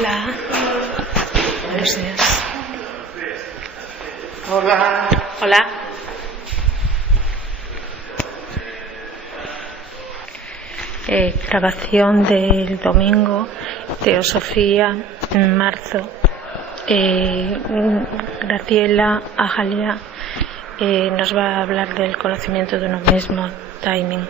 Hola. Buenos días. Hola. Hola. Grabación del domingo, Teosofía, en marzo. Graciela Ajalia nos va a hablar del conocimiento de uno mismo, timing.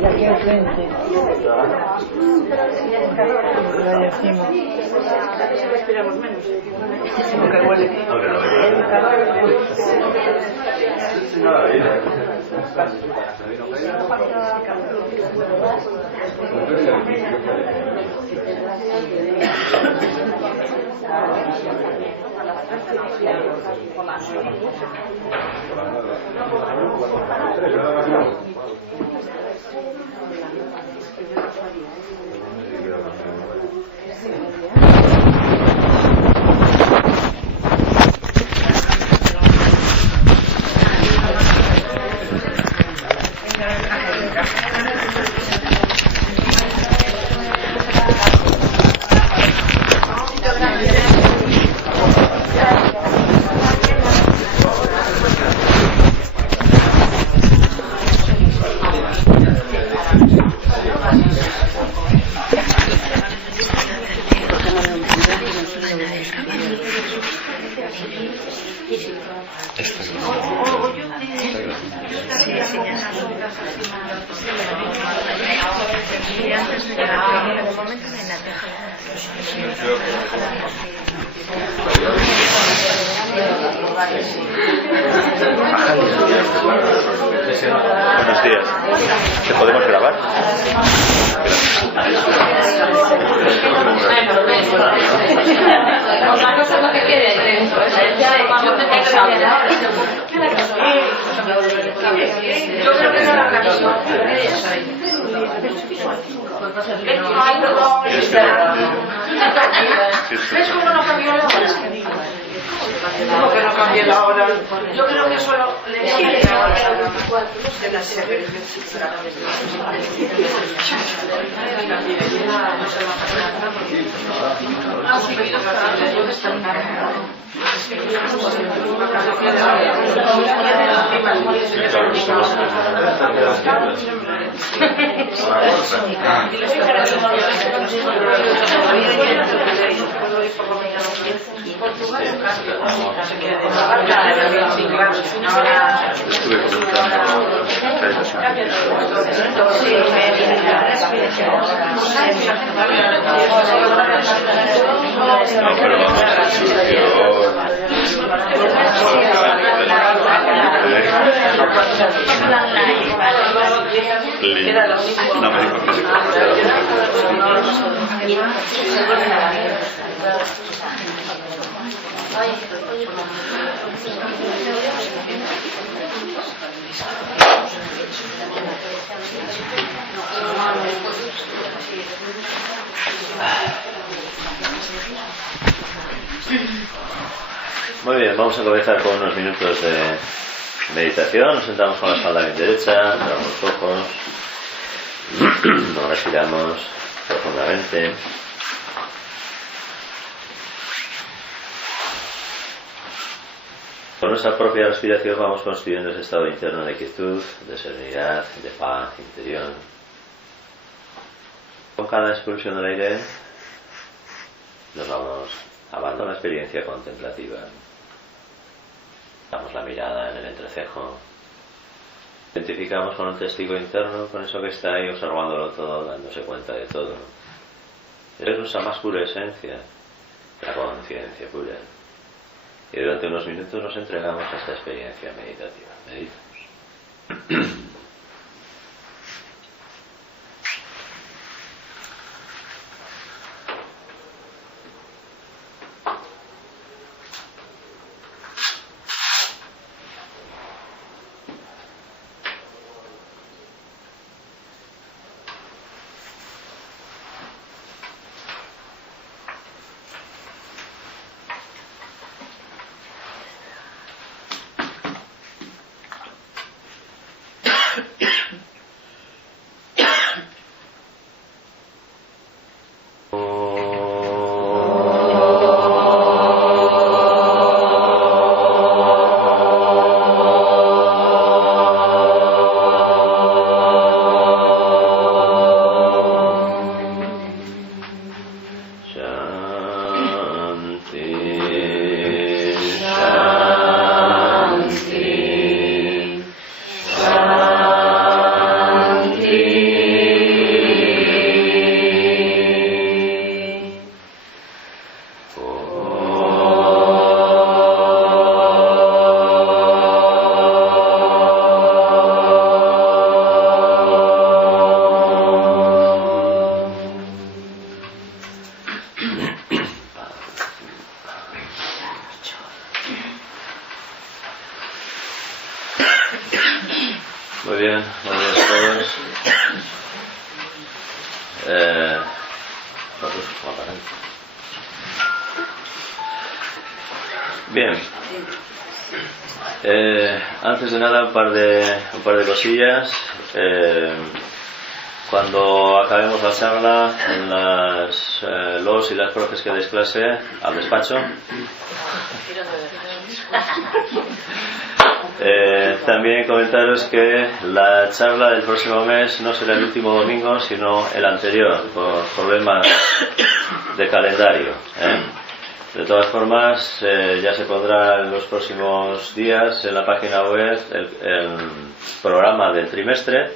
Y aquí al frente. Respiramos menos. Nunca huele. Gracias. Y antes de llegar, en el momento de la Buenos días. ¿Te podemos grabar? Yo creo que es la canción. ¿Ves cómo no cambió la hora? ¿Cómo que no cambió la hora? Yo creo que solo le de la serie. No me dijo que se Muy bien, vamos a comenzar con unos minutos de meditación. Nos sentamos con la espalda bien derecha, cerramos los ojos, nos respiramos profundamente. Con nuestra propia respiración vamos construyendo ese estado interno de quietud, de serenidad, de paz interior. Con cada expulsión del aire nos vamos abandonando la experiencia contemplativa. Damos la mirada en el entrecejo. Identificamos con el testigo interno, con eso que está ahí observándolo todo, dándose cuenta de todo. Es nuestra más pura esencia, la conciencia pura. Y durante unos minutos nos entregamos a esta experiencia meditativa. Meditamos. Muy bien, buenos días a todos. Bien. Antes de nada un par de cosillas. Cuando acabemos la charla, en los y las profes que deis clase, al despacho. También comentaros que la charla del próximo mes no será el último domingo, sino el anterior, por problemas de calendario. De todas formas, ya se pondrá en los próximos días en la página web el programa del trimestre,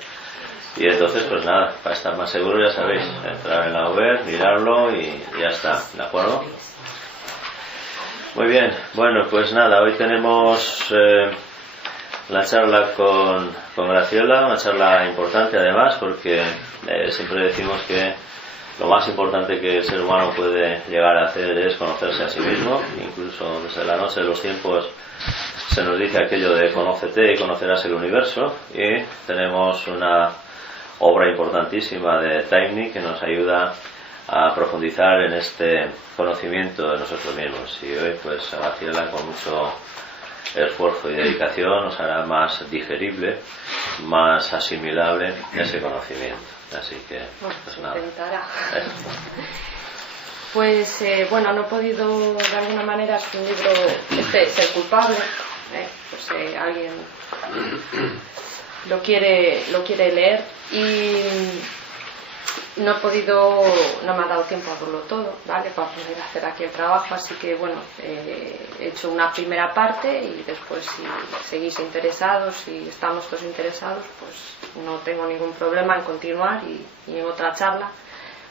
Y entonces, pues nada, para estar más seguro, ya sabéis, entrar en la web, mirarlo y ya está, ¿de acuerdo? Muy bien, bueno, pues nada, hoy tenemos la charla con Graciela, una charla importante además, porque siempre decimos que lo más importante que el ser humano puede llegar a hacer es conocerse a sí mismo. Incluso desde la noche de los tiempos se nos dice aquello de conócete y conocerás el universo, y tenemos una obra importantísima de Taimni que nos ayuda a profundizar en este conocimiento de nosotros mismos, y hoy pues Graciela con mucho esfuerzo y dedicación nos hará más digerible, más asimilable ese conocimiento. Así que pues nada. Pues bueno, no he podido, de alguna manera es un libro, este es el culpable, pues alguien lo quiere leer, y no he podido, no me ha dado tiempo a verlo todo, ¿vale? Para poder hacer aquí el trabajo, así que bueno, he hecho una primera parte, y después si seguís interesados, si estamos todos interesados, pues no tengo ningún problema en continuar y en otra charla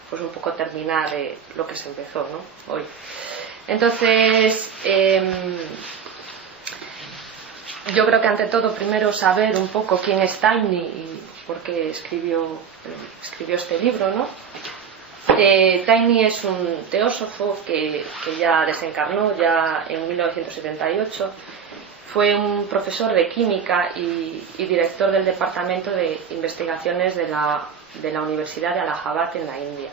pues un poco terminar lo que se empezó, ¿no? Hoy. Entonces yo creo que ante todo primero saber un poco quién es Taimni y por qué escribió este libro, ¿no? Taimni es un teósofo que ya desencarnó ya en 1978. Fue un profesor de química y director del departamento de investigaciones de la Universidad de Allahabad en la India.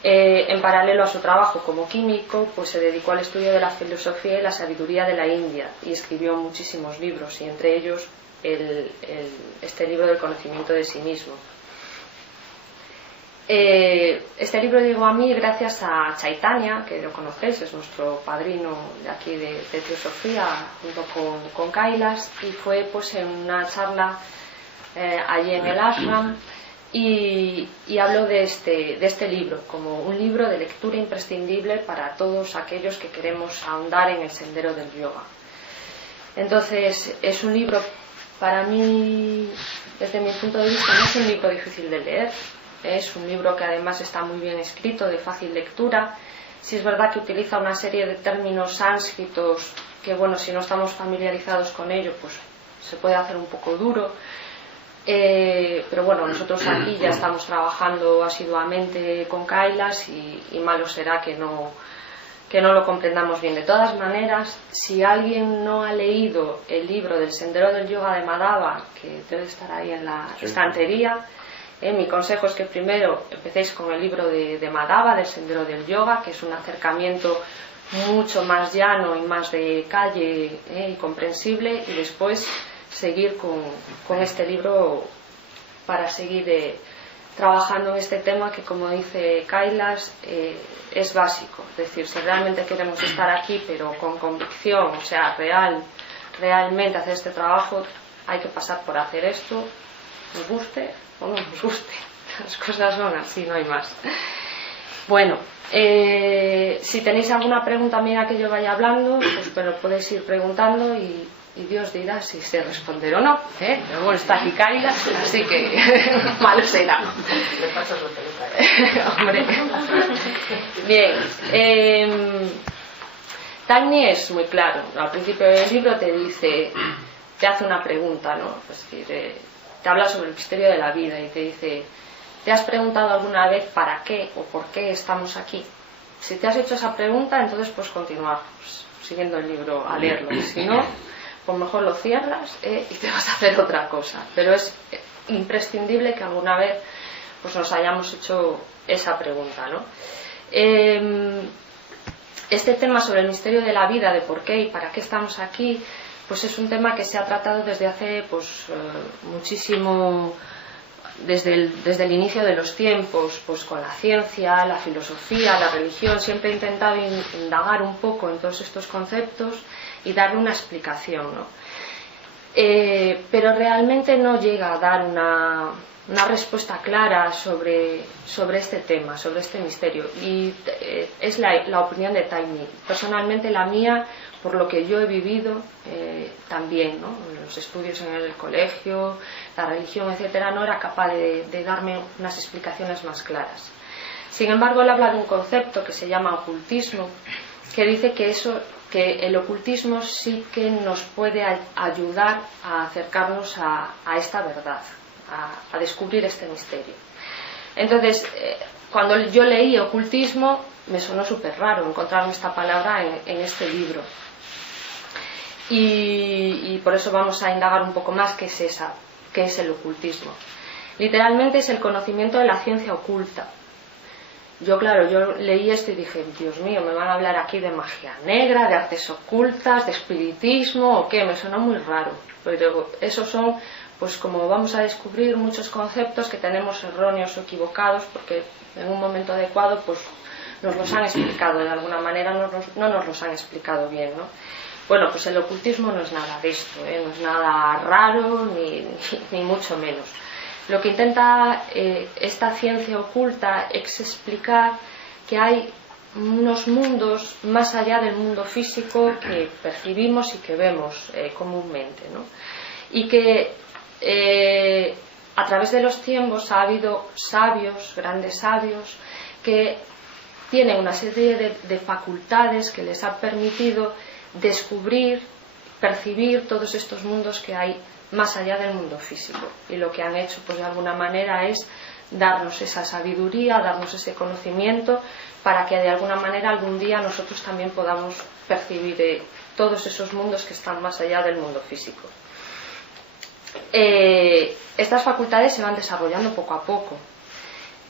En paralelo a su trabajo como químico, pues se dedicó al estudio de la filosofía y la sabiduría de la India, y escribió muchísimos libros, y entre ellos este libro del conocimiento de sí mismo. Este libro llegó a mí gracias a Chaitanya, que lo conocéis, es nuestro padrino de aquí de teosofía, junto con Kailas, y fue pues en una charla allí en el ashram, y hablo de este libro como un libro de lectura imprescindible para todos aquellos que queremos ahondar en el sendero del yoga. Entonces es un libro, para mí, desde mi punto de vista, no es un libro difícil de leer. Es un libro que además está muy bien escrito, de fácil lectura. Sí es verdad que utiliza una serie de términos sánscritos que, bueno, si no estamos familiarizados con ello, pues se puede hacer un poco duro. Pero bueno, nosotros aquí ya estamos trabajando asiduamente con Kailas, y malo será que no lo comprendamos bien. De todas maneras, si alguien no ha leído el libro del Sendero del Yoga de Madhava, que debe estar ahí en la estantería, mi consejo es que primero empecéis con el libro de Madhava, del Sendero del Yoga, que es un acercamiento mucho más llano y más de calle y comprensible, y después seguir con este libro para seguir trabajando en este tema que, como dice Kailas, es básico. Es decir, si realmente queremos estar aquí pero con convicción, o sea, realmente hacer este trabajo, hay que pasar por hacer esto, nos guste o no nos guste. Las cosas son así, no hay más. Bueno, si tenéis alguna pregunta mira que yo vaya hablando, pues me lo podéis ir preguntando, y Dios dirá si sé responder o no, pero bueno, está aquí Kailas, así que malo será. Hombre. Bien, Taimni es muy claro. Al principio del libro te hace una pregunta, ¿no? Es decir, te habla sobre el misterio de la vida y te dice: ¿te has preguntado alguna vez para qué o por qué estamos aquí? Si te has hecho esa pregunta, entonces pues continuar siguiendo el libro a leerlo, y si no, pues mejor lo cierras y te vas a hacer otra cosa. Pero es imprescindible que alguna vez pues nos hayamos hecho esa pregunta, ¿no? Este tema sobre el misterio de la vida, de por qué y para qué estamos aquí, pues es un tema que se ha tratado desde hace muchísimo, desde el inicio de los tiempos, pues con la ciencia, la filosofía, la religión. Siempre he intentado indagar un poco en todos estos conceptos y darle una explicación, ¿no? pero realmente no llega a dar una respuesta clara sobre este tema, sobre este misterio. Y es la opinión de Taimni. Personalmente la mía, por lo que yo he vivido también, ¿no? Los estudios en el colegio, la religión, etcétera, no era capaz de darme unas explicaciones más claras. Sin embargo, él habla de un concepto que se llama ocultismo, que dice que el ocultismo sí que nos puede ayudar a acercarnos a esta verdad, a descubrir este misterio. Entonces, cuando yo leí ocultismo, me sonó súper raro encontrarme esta palabra en este libro. Y por eso vamos a indagar un poco más qué es el ocultismo. Literalmente es el conocimiento de la ciencia oculta. Yo leí esto y dije, Dios mío, me van a hablar aquí de magia negra, de artes ocultas, de espiritismo, o qué, me suena muy raro. Pero esos son, pues como vamos a descubrir, muchos conceptos que tenemos erróneos o equivocados, porque en un momento adecuado pues nos los han explicado de alguna manera, no nos los han explicado bien, ¿no? Bueno, pues el ocultismo no es nada de esto, no es nada raro, ni mucho menos. Lo que intenta esta ciencia oculta es explicar que hay unos mundos más allá del mundo físico que percibimos y que vemos comúnmente, ¿no? Y que a través de los tiempos ha habido sabios, grandes sabios, que tienen una serie de facultades que les ha permitido descubrir, percibir todos estos mundos que hay más allá del mundo físico, y lo que han hecho pues de alguna manera es darnos esa sabiduría, darnos ese conocimiento para que de alguna manera algún día nosotros también podamos percibir todos esos mundos que están más allá del mundo físico. Estas facultades se van desarrollando poco a poco.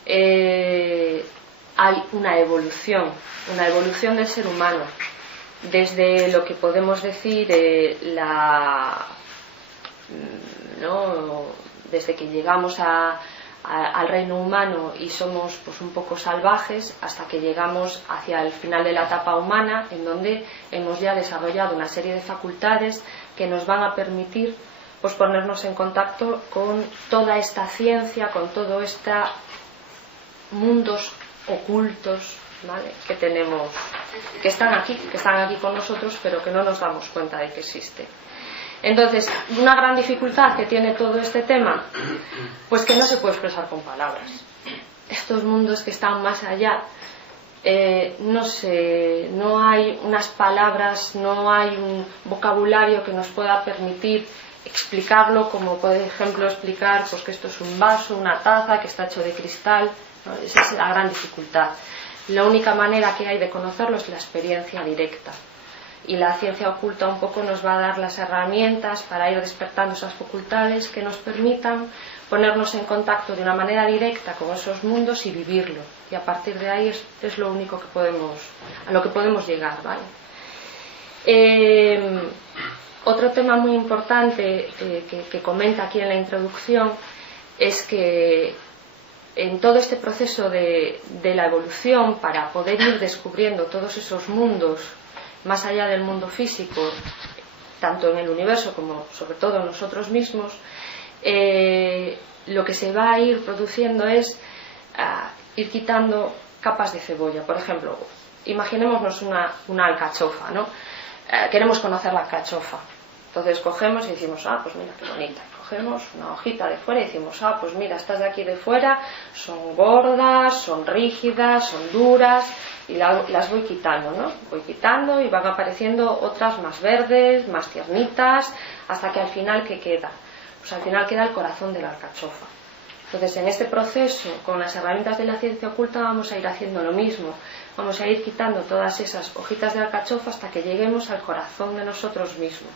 Hay una evolución del ser humano, desde lo que podemos decir desde que llegamos al reino humano y somos pues un poco salvajes, hasta que llegamos hacia el final de la etapa humana, en donde hemos ya desarrollado una serie de facultades que nos van a permitir pues ponernos en contacto con toda esta ciencia, con todo estos mundos ocultos, ¿vale? Que tenemos, que están aquí con nosotros, pero que no nos damos cuenta de que existen. Entonces, una gran dificultad que tiene todo este tema, pues que no se puede expresar con palabras. Estos mundos que están más allá, no hay unas palabras, no hay un vocabulario que nos pueda permitir explicarlo, como por ejemplo explicar pues que esto es un vaso, una taza, que está hecho de cristal, ¿no? Esa es la gran dificultad. La única manera que hay de conocerlo es la experiencia directa. Y la ciencia oculta un poco nos va a dar las herramientas para ir despertando esas facultades que nos permitan ponernos en contacto de una manera directa con esos mundos y vivirlo. Y a partir de ahí es lo único a lo que podemos llegar, ¿vale? Otro tema muy importante que comenta aquí en la introducción es que en todo este proceso de la evolución, para poder ir descubriendo todos esos mundos más allá del mundo físico, tanto en el universo como sobre todo en nosotros mismos, lo que se va a ir produciendo es ir quitando capas de cebolla. Por ejemplo, imaginémonos una alcachofa, ¿no? Queremos conocer la alcachofa, entonces cogemos y decimos, pues mira qué bonita. Cogemos una hojita de fuera y decimos, pues mira, estas de aquí de fuera son gordas, son rígidas, son duras, y las voy quitando, ¿no? Voy quitando y van apareciendo otras más verdes, más tiernitas, hasta que al final, ¿qué queda? Pues al final queda el corazón de la alcachofa. Entonces, en este proceso, con las herramientas de la ciencia oculta, vamos a ir haciendo lo mismo. Vamos a ir quitando todas esas hojitas de alcachofa hasta que lleguemos al corazón de nosotros mismos,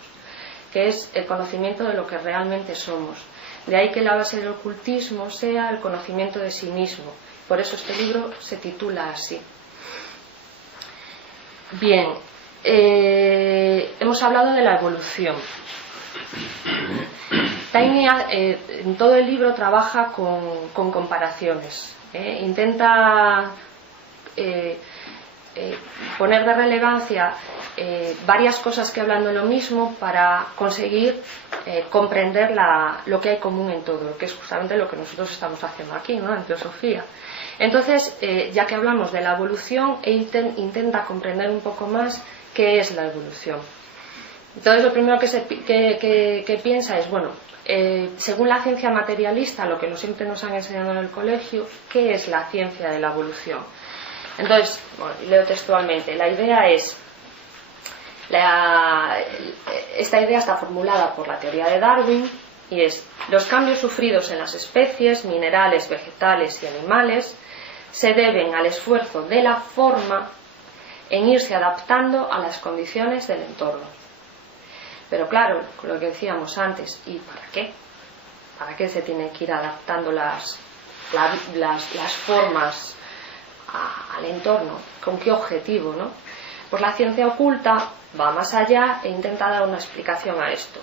que es el conocimiento de lo que realmente somos. De ahí que la base del ocultismo sea el conocimiento de sí mismo. Por eso este libro se titula así. Bien, hemos hablado de la evolución. Taimni en todo el libro trabaja con comparaciones. Intenta poner de relevancia varias cosas que hablan de lo mismo para conseguir comprender lo que hay común en todo, que es justamente lo que nosotros estamos haciendo aquí, ¿no?, en Teosofía. Entonces, ya que hablamos de la evolución, intenta comprender un poco más qué es la evolución. Entonces, lo primero que piensa es, bueno, según la ciencia materialista, lo que siempre nos han enseñado en el colegio, ¿qué es la ciencia de la evolución? Entonces, bueno, leo textualmente, la idea es, esta idea está formulada por la teoría de Darwin, y es: los cambios sufridos en las especies, minerales, vegetales y animales se deben al esfuerzo de la forma en irse adaptando a las condiciones del entorno. Pero claro, con lo que decíamos antes, ¿y para qué? ¿Para qué se tienen que ir adaptando las formas al entorno? ¿Con qué objetivo, no? Pues la ciencia oculta va más allá e intenta dar una explicación a esto.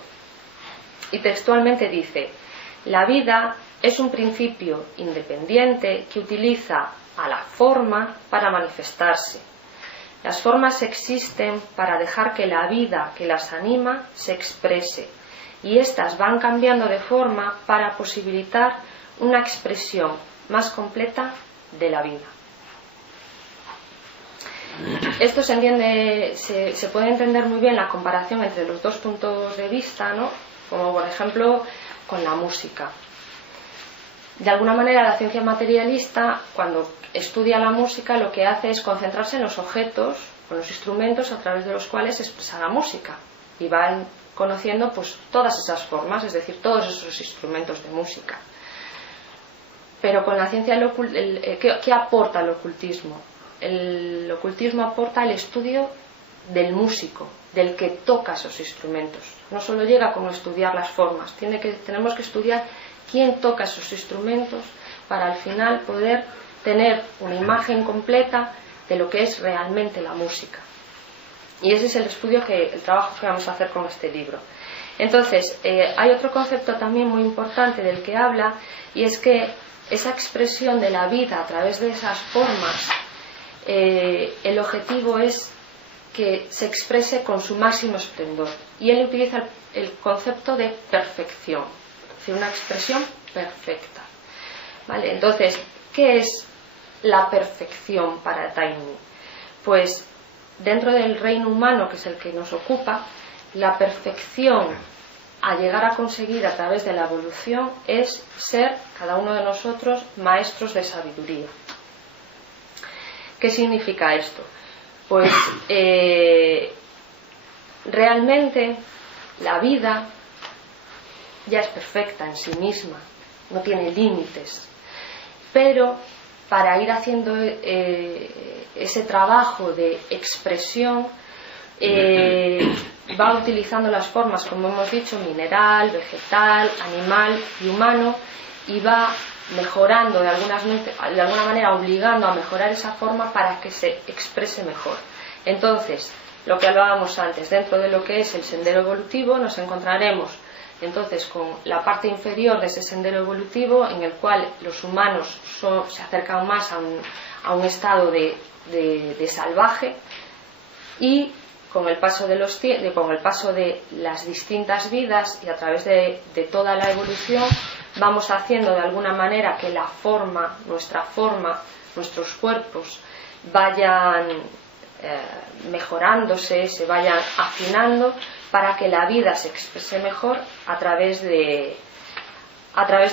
Y textualmente dice: la vida es un principio independiente que utiliza a la forma para manifestarse. Las formas existen para dejar que la vida que las anima se exprese, y éstas van cambiando de forma para posibilitar una expresión más completa de la vida. Esto se puede entender muy bien la comparación entre los dos puntos de vista, ¿no?, como por ejemplo con la música. De alguna manera, la ciencia materialista, cuando estudia la música, lo que hace es concentrarse en los objetos, en los instrumentos a través de los cuales se expresa la música, y va conociendo pues todas esas formas, es decir, todos esos instrumentos de música. Pero con la ciencia, ¿qué aporta el ocultismo? El ocultismo aporta el estudio del músico, del que toca esos instrumentos. No solo llega como estudiar las formas, tenemos que estudiar quién toca esos instrumentos para al final poder tener una imagen completa de lo que es realmente la música. Y ese es el trabajo que vamos a hacer con este libro. Entonces, hay otro concepto también muy importante del que habla, y es que esa expresión de la vida a través de esas formas, el objetivo es que se exprese con su máximo esplendor. Y él utiliza el concepto de perfección, es decir, una expresión perfecta. ¿Vale? Entonces, ¿qué es la perfección para Taimni? Pues dentro del reino humano, que es el que nos ocupa, la perfección a llegar a conseguir a través de la evolución es ser, cada uno de nosotros, maestros de sabiduría. ¿Qué significa esto? Pues realmente la vida ya es perfecta en sí misma, no tiene límites, pero para ir haciendo ese trabajo de expresión va utilizando las formas, como hemos dicho, mineral, vegetal, animal y humano, y va mejorando de alguna manera, obligando a mejorar esa forma para que se exprese mejor. Entonces, lo que hablábamos antes, dentro de lo que es el sendero evolutivo, nos encontraremos entonces con la parte inferior de ese sendero evolutivo, en el cual los humanos se acercan más a un estado de salvaje, y con el paso de las distintas vidas y a través de toda la evolución, vamos haciendo de alguna manera que la forma, nuestros cuerpos vayan mejorándose, se vayan afinando para que la vida se exprese mejor a través de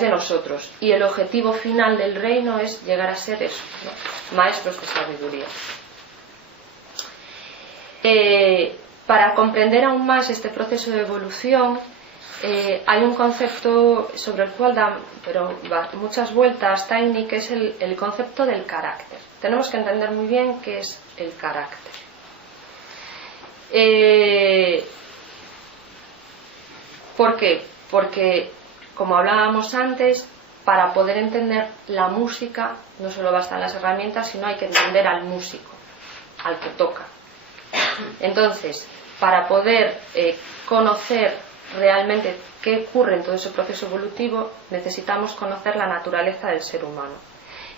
nosotros. Y el objetivo final del reino es llegar a ser eso, ¿no?, maestros de sabiduría. Para comprender aún más este proceso de evolución, hay un concepto sobre el cual da muchas vueltas Taimni, que es el concepto del carácter. Tenemos que entender muy bien qué es el carácter. ¿Por qué? Porque, como hablábamos antes, para poder entender la música no solo bastan las herramientas, sino hay que entender al músico, al que toca. Entonces, para poder conocer realmente qué ocurre en todo ese proceso evolutivo, necesitamos conocer la naturaleza del ser humano.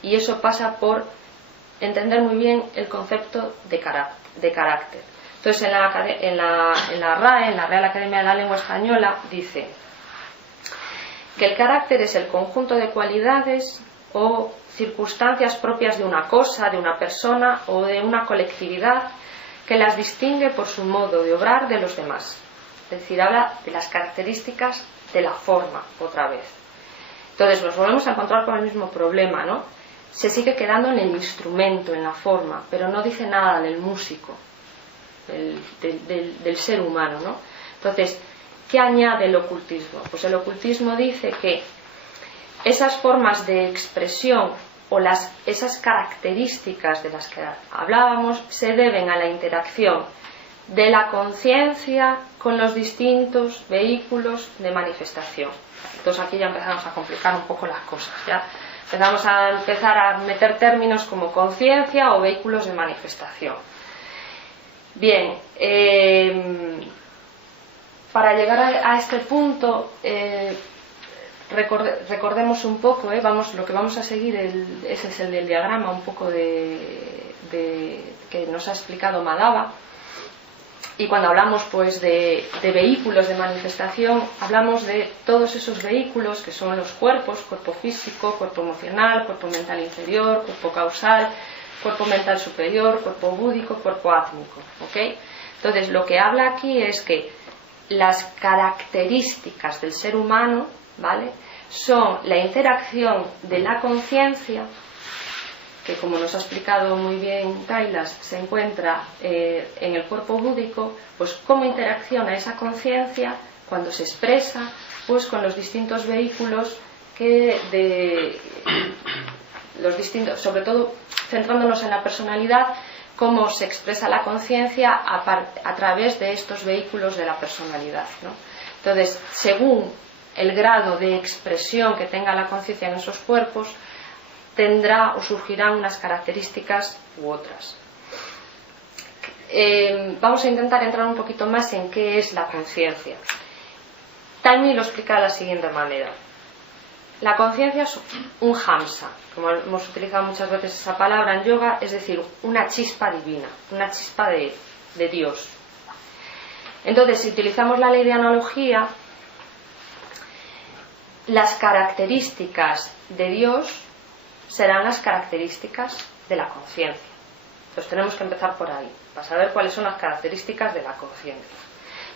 Y eso pasa por entender muy bien el concepto de carácter. Entonces, en la RAE, en la Real Academia de la Lengua Española, dice que el carácter es el conjunto de cualidades o circunstancias propias de una cosa, de una persona o de una colectividad que las distingue por su modo de obrar de los demás. Es decir, habla de las características de la forma, otra vez. Entonces nos volvemos a encontrar con el mismo problema, ¿no? Se sigue quedando en el instrumento, en la forma, pero no dice nada del músico, del ser humano, ¿no? Entonces, ¿qué añade el ocultismo? Pues el ocultismo dice que esas formas de expresión o esas características de las que hablábamos se deben a la interacción de la conciencia con los distintos vehículos de manifestación. Entonces aquí ya empezamos a complicar un poco las cosas, ya empezamos a meter términos como conciencia o vehículos de manifestación. Bien, para llegar a este punto, recordemos un poco, lo que vamos a seguir, ese es el del diagrama un poco que nos ha explicado Madaba. Y cuando hablamos pues de vehículos de manifestación, hablamos de todos esos vehículos que son los cuerpos: cuerpo físico, cuerpo emocional, cuerpo mental inferior, cuerpo causal, cuerpo mental superior, cuerpo búdico, cuerpo átmico, ¿ok? Entonces lo que habla aquí es que las características del ser humano, ¿vale?, son la interacción de la conciencia, que como nos ha explicado muy bien Kailas, se encuentra en el cuerpo búdico, pues cómo interacciona esa conciencia cuando se expresa pues con los distintos vehículos sobre todo centrándonos en la personalidad, cómo se expresa la conciencia a través de estos vehículos de la personalidad, ¿no? Entonces, según el grado de expresión que tenga la conciencia en esos cuerpos, tendrá o surgirán unas características u otras. Vamos a intentar entrar un poquito más en qué es la conciencia. Taimi lo explica de la siguiente manera. La conciencia es un hamsa, como hemos utilizado muchas veces esa palabra en yoga, es decir, una chispa divina, una chispa de Dios. Entonces, si utilizamos la ley de analogía, las características de Dios serán las características de la conciencia. Entonces tenemos que empezar por ahí, para saber cuáles son las características de la conciencia.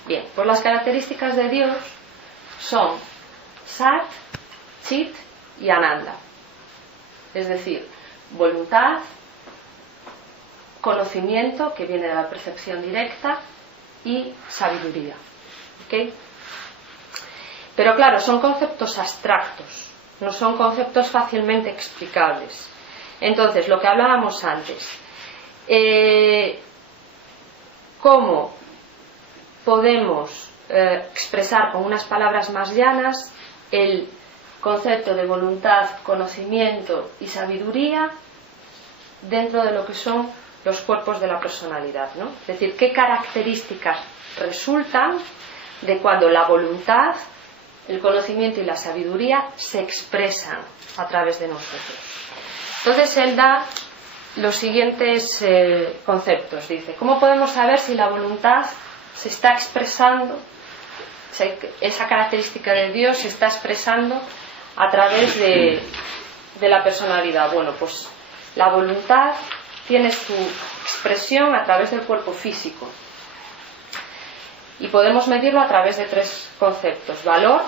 Bien, pues las características de Dios son Sat, Chit y Ananda. Es decir, voluntad, conocimiento, que viene de la percepción directa, y sabiduría. ¿Ok? Pero claro, son conceptos abstractos, no son conceptos fácilmente explicables. Entonces, lo que hablábamos antes, ¿cómo podemos expresar con unas palabras más llanas el concepto de voluntad, conocimiento y sabiduría dentro de lo que son los cuerpos de la personalidad, ¿no? Es decir, qué características resultan de cuando la voluntad, el conocimiento y la sabiduría se expresan a través de nosotros. Entonces él da los siguientes conceptos. Dice, ¿cómo podemos saber si la voluntad se está expresando, esa característica de Dios se está expresando a través de la personalidad? Bueno, pues la voluntad tiene su expresión a través del cuerpo físico. Y podemos medirlo a través de tres conceptos. Valor.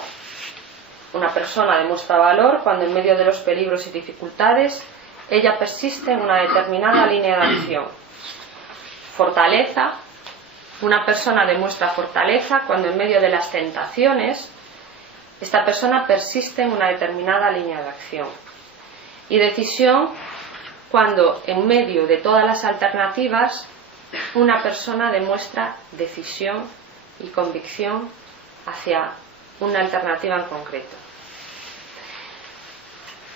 Una persona demuestra valor cuando en medio de los peligros y dificultades ella persiste en una determinada línea de acción. Fortaleza. Una persona demuestra fortaleza cuando en medio de las tentaciones esta persona persiste en una determinada línea de acción. Y decisión, cuando en medio de todas las alternativas una persona demuestra decisión y convicción hacia una alternativa en concreto.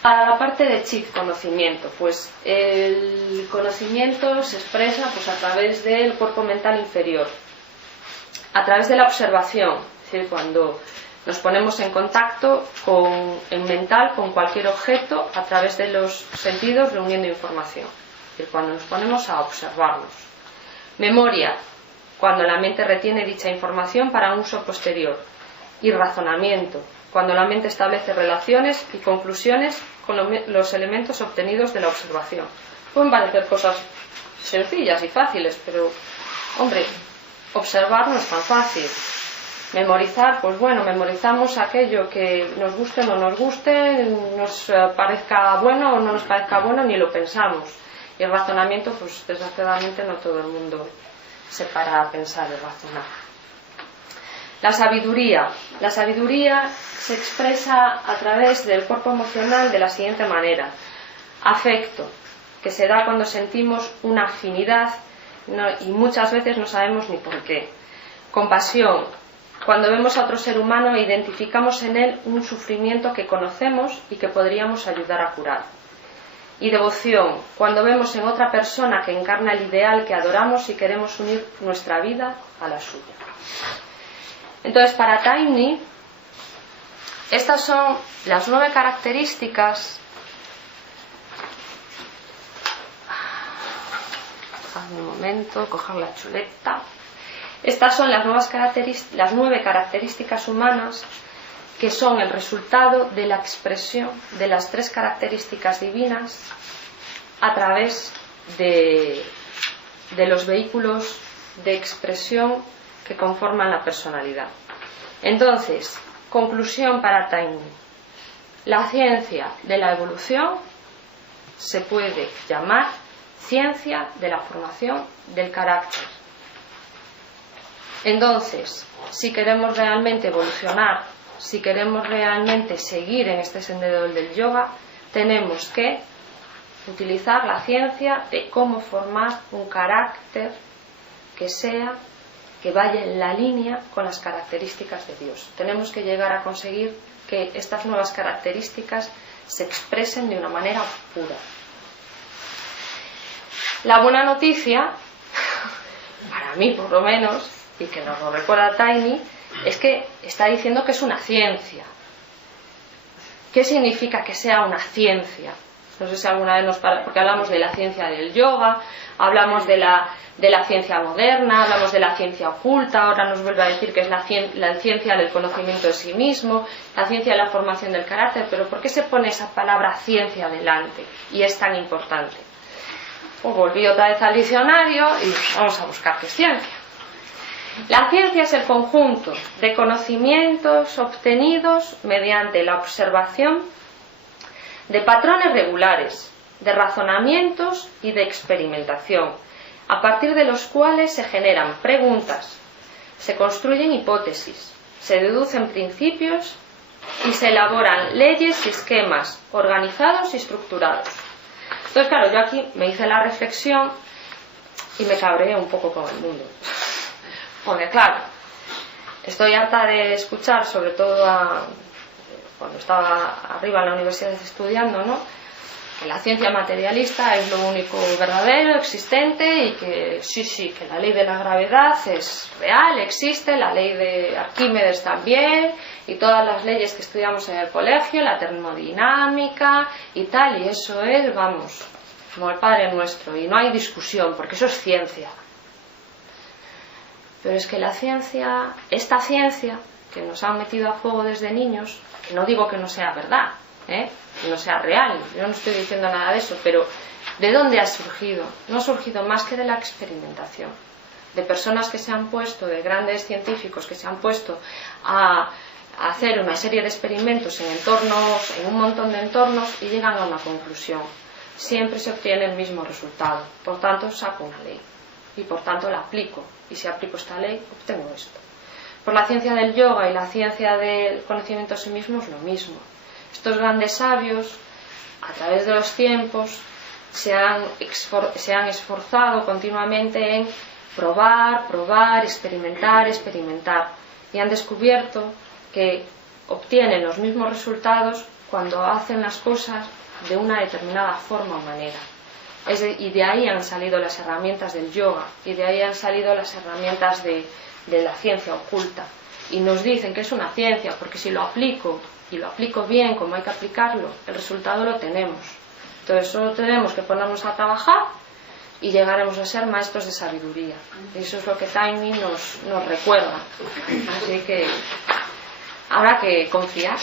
Para la parte de Chit, conocimiento, pues el conocimiento se expresa pues a través del cuerpo mental inferior, a través de la observación, es decir, cuando nos ponemos en contacto en mental con cualquier objeto a través de los sentidos reuniendo información. decir, cuando nos ponemos a observarnos. Memoria, cuando la mente retiene dicha información para un uso posterior. Y razonamiento, cuando la mente establece relaciones y conclusiones con los elementos obtenidos de la observación. Pueden parecer cosas sencillas y fáciles, pero, hombre, observar no es tan fácil. Memorizar, pues bueno, memorizamos aquello que nos guste o no nos guste, nos parezca bueno o no nos parezca bueno, ni lo pensamos. Y el razonamiento, pues desgraciadamente no todo el mundo se para a pensar y razonar. La sabiduría. La sabiduría se expresa a través del cuerpo emocional de la siguiente manera. Afecto, que se da cuando sentimos una afinidad y muchas veces no sabemos ni por qué. Compasión, cuando vemos a otro ser humano e identificamos en él un sufrimiento que conocemos y que podríamos ayudar a curar. Y devoción, cuando vemos en otra persona que encarna el ideal que adoramos y queremos unir nuestra vida a la suya. Entonces, para Taimni, estas son las 9 características. Dejadme un momento, coger la chuleta. Estas son las 9 características humanas que son el resultado de la expresión de las 3 características divinas a través de los vehículos de expresión que conforman la personalidad. Entonces, conclusión para Taimni. La ciencia de la evolución se puede llamar ciencia de la formación del carácter. Entonces, si queremos realmente evolucionar, si queremos realmente seguir en este sendero del yoga, tenemos que utilizar la ciencia de cómo formar un carácter que vaya en la línea con las características de Dios. Tenemos que llegar a conseguir que estas nuevas características se expresen de una manera pura. La buena noticia, para mí por lo menos, y que nos lo recuerda Taimni, es que está diciendo que es una ciencia. ¿Qué significa que sea una ciencia? No sé si alguna vez porque hablamos de la ciencia del yoga, hablamos de la ciencia moderna, hablamos de la ciencia oculta, ahora nos vuelve a decir que es la ciencia del conocimiento de sí mismo, la ciencia de la formación del carácter, pero ¿por qué se pone esa palabra ciencia delante? Y es tan importante. Pues volví otra vez al diccionario y vamos a buscar qué es ciencia. La ciencia es el conjunto de conocimientos obtenidos mediante la observación de patrones regulares, de razonamientos y de experimentación, a partir de los cuales se generan preguntas, se construyen hipótesis, se deducen principios y se elaboran leyes y esquemas organizados y estructurados. Entonces, claro, yo aquí me hice la reflexión y me cabreé un poco con el mundo. Porque claro, estoy harta de escuchar, sobre todo cuando estaba arriba en la universidad estudiando, ¿no?, que la ciencia materialista es lo único verdadero, existente, y que sí, que la ley de la gravedad es real, existe, la ley de Arquímedes también, y todas las leyes que estudiamos en el colegio, la termodinámica y tal, y eso es, vamos, como el Padre Nuestro, y no hay discusión, porque eso es ciencia. Pero es que la ciencia, esta ciencia que nos han metido a fuego desde niños, que no digo que no sea verdad, que no sea real, yo no estoy diciendo nada de eso, pero ¿de dónde ha surgido? No ha surgido más que de la experimentación, de personas que se han puesto, de grandes científicos que se han puesto a hacer una serie de experimentos en entornos, en un montón de entornos, y llegan a una conclusión. Siempre se obtiene el mismo resultado, por tanto saco una ley y por tanto la aplico, y si aplico esta ley obtengo esto. Por la ciencia del yoga y la ciencia del conocimiento de sí mismo es lo mismo. Estos grandes sabios, a través de los tiempos, se han esforzado continuamente en probar, experimentar, y han descubierto que obtienen los mismos resultados cuando hacen las cosas de una determinada forma o manera. Y de ahí han salido las herramientas del yoga, y de ahí han salido las herramientas de la ciencia oculta. Y nos dicen que es una ciencia, porque si lo aplico, y lo aplico bien como hay que aplicarlo, el resultado lo tenemos. Entonces solo tenemos que ponernos a trabajar y llegaremos a ser maestros de sabiduría. Y eso es lo que Taimni nos recuerda. Así que habrá que confiar.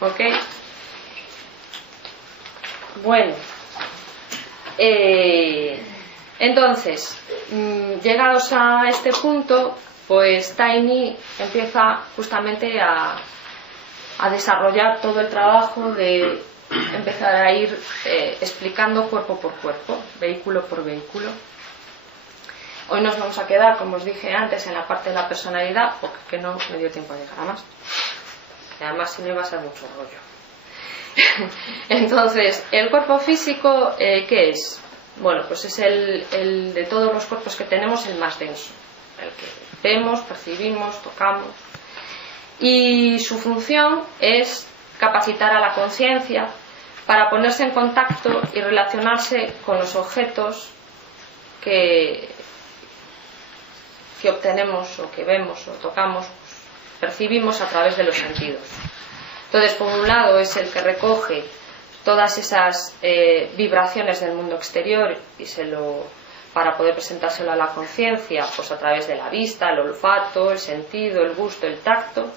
¿Ok? Bueno, entonces, llegados a este punto, pues Taimni empieza justamente a desarrollar todo el trabajo de empezar a ir explicando cuerpo por cuerpo, vehículo por vehículo. Hoy nos vamos a quedar, como os dije antes, en la parte de la personalidad, porque no me dio tiempo a llegar a más. Y además si no iba a ser mucho rollo. Entonces, el cuerpo físico, ¿qué es? Bueno, pues es el de todos los cuerpos que tenemos el más denso, el que vemos, percibimos, tocamos. Y su función es capacitar a la conciencia para ponerse en contacto y relacionarse con los objetos que obtenemos o que vemos o tocamos, percibimos a través de los sentidos. Entonces, por un lado es el que recoge todas esas vibraciones del mundo exterior y para poder presentárselo a la conciencia, pues a través de la vista, el olfato, el sentido, el gusto, el tacto.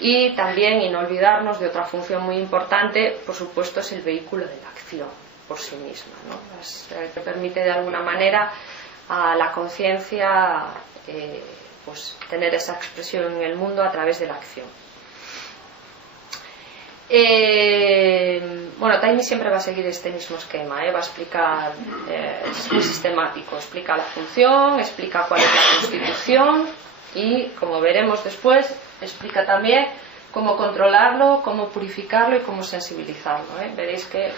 Y también, y no olvidarnos de otra función muy importante, por supuesto, es el vehículo de la acción por sí misma, ¿no? Es el que permite de alguna manera a la conciencia pues tener esa expresión en el mundo a través de la acción. Bueno, Taimni siempre va a seguir este mismo esquema, va a explicar, es muy sistemático, explica la función, explica cuál es la constitución y, como veremos después, explica también cómo controlarlo, cómo purificarlo y cómo sensibilizarlo. Veréis que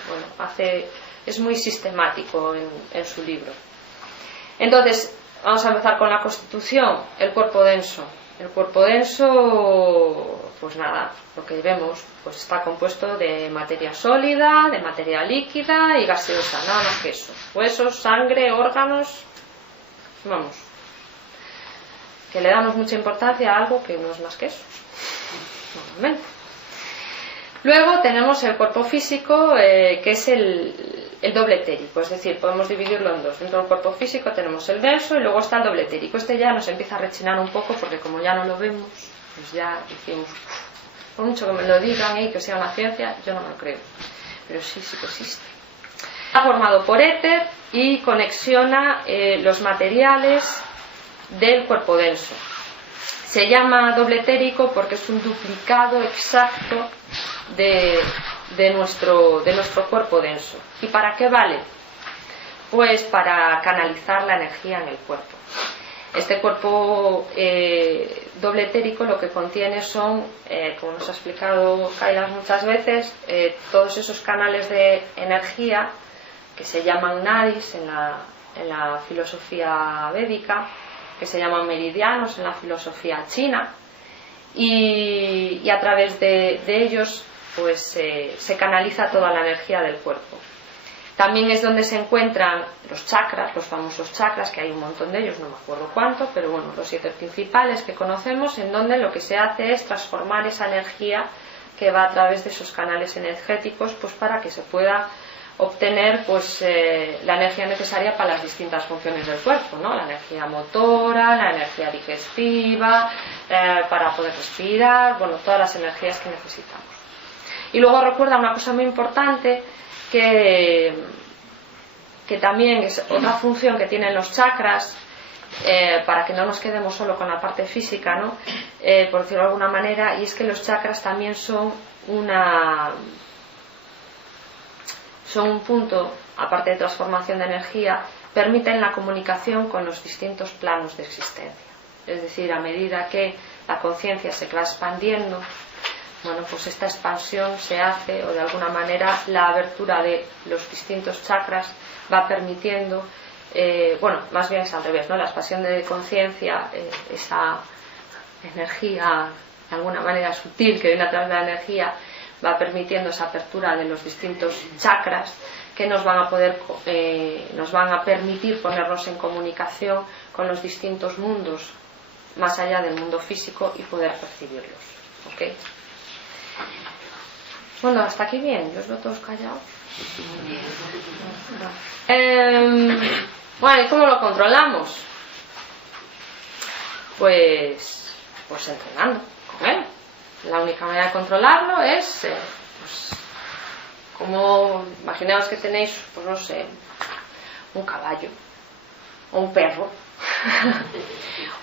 es muy sistemático en su libro. Entonces, vamos a empezar con la constitución, el cuerpo denso. El cuerpo denso, pues nada, lo que vemos, pues está compuesto de materia sólida, de materia líquida y gaseosa, nada más que eso. Huesos, sangre, órganos, vamos, que le damos mucha importancia a algo que no es más que eso, normalmente. Luego tenemos el cuerpo físico, que es el doble etérico, es decir, podemos dividirlo en dos. Dentro del cuerpo físico tenemos el denso y luego está el doble etérico. Este ya nos empieza a rechinar un poco porque como ya no lo vemos, pues ya decimos, por mucho que me lo digan y que sea una ciencia, yo no me lo creo, pero sí que existe. Está formado por éter y conexiona los materiales del cuerpo denso. Se llama doble etérico porque es un duplicado exacto de nuestro cuerpo denso. ¿Y para qué vale? Pues para canalizar la energía en el cuerpo. Este cuerpo doble etérico lo que contiene son, como nos ha explicado Kailas muchas veces, todos esos canales de energía que se llaman nadis en la filosofía védica, que se llaman meridianos en la filosofía china, y a través de ellos pues se canaliza toda la energía del cuerpo. También es donde se encuentran los chakras, los famosos chakras, que hay un montón de ellos, no me acuerdo cuánto, pero bueno, los 7 principales que conocemos, en donde lo que se hace es transformar esa energía que va a través de esos canales energéticos, pues para que se pueda obtener pues la energía necesaria para las distintas funciones del cuerpo, ¿no? La energía motora, la energía digestiva, para poder respirar, bueno, todas las energías que necesitamos. Y luego recuerda una cosa muy importante que también es otra función que tienen los chakras, para que no nos quedemos solo con la parte física, ¿no? Por decirlo de alguna manera, y es que los chakras también son un punto, aparte de transformación de energía, permiten la comunicación con los distintos planos de existencia. Es decir, a medida que la conciencia se va expandiendo, bueno, pues esta expansión se hace, o de alguna manera la abertura de los distintos chakras va permitiendo, bueno, más bien es al revés, ¿no? La expansión de conciencia, esa energía de alguna manera sutil que viene a través de la energía, va permitiendo esa apertura de los distintos chakras que nos van a permitir ponernos en comunicación con los distintos mundos más allá del mundo físico y poder percibirlos. ¿Okay? Bueno, hasta aquí bien, yo os veo todos callados. Bueno, ¿y cómo lo controlamos? Pues entrenando con él. La única manera de controlarlo es, como imaginaos que tenéis, pues no sé, un caballo o un perro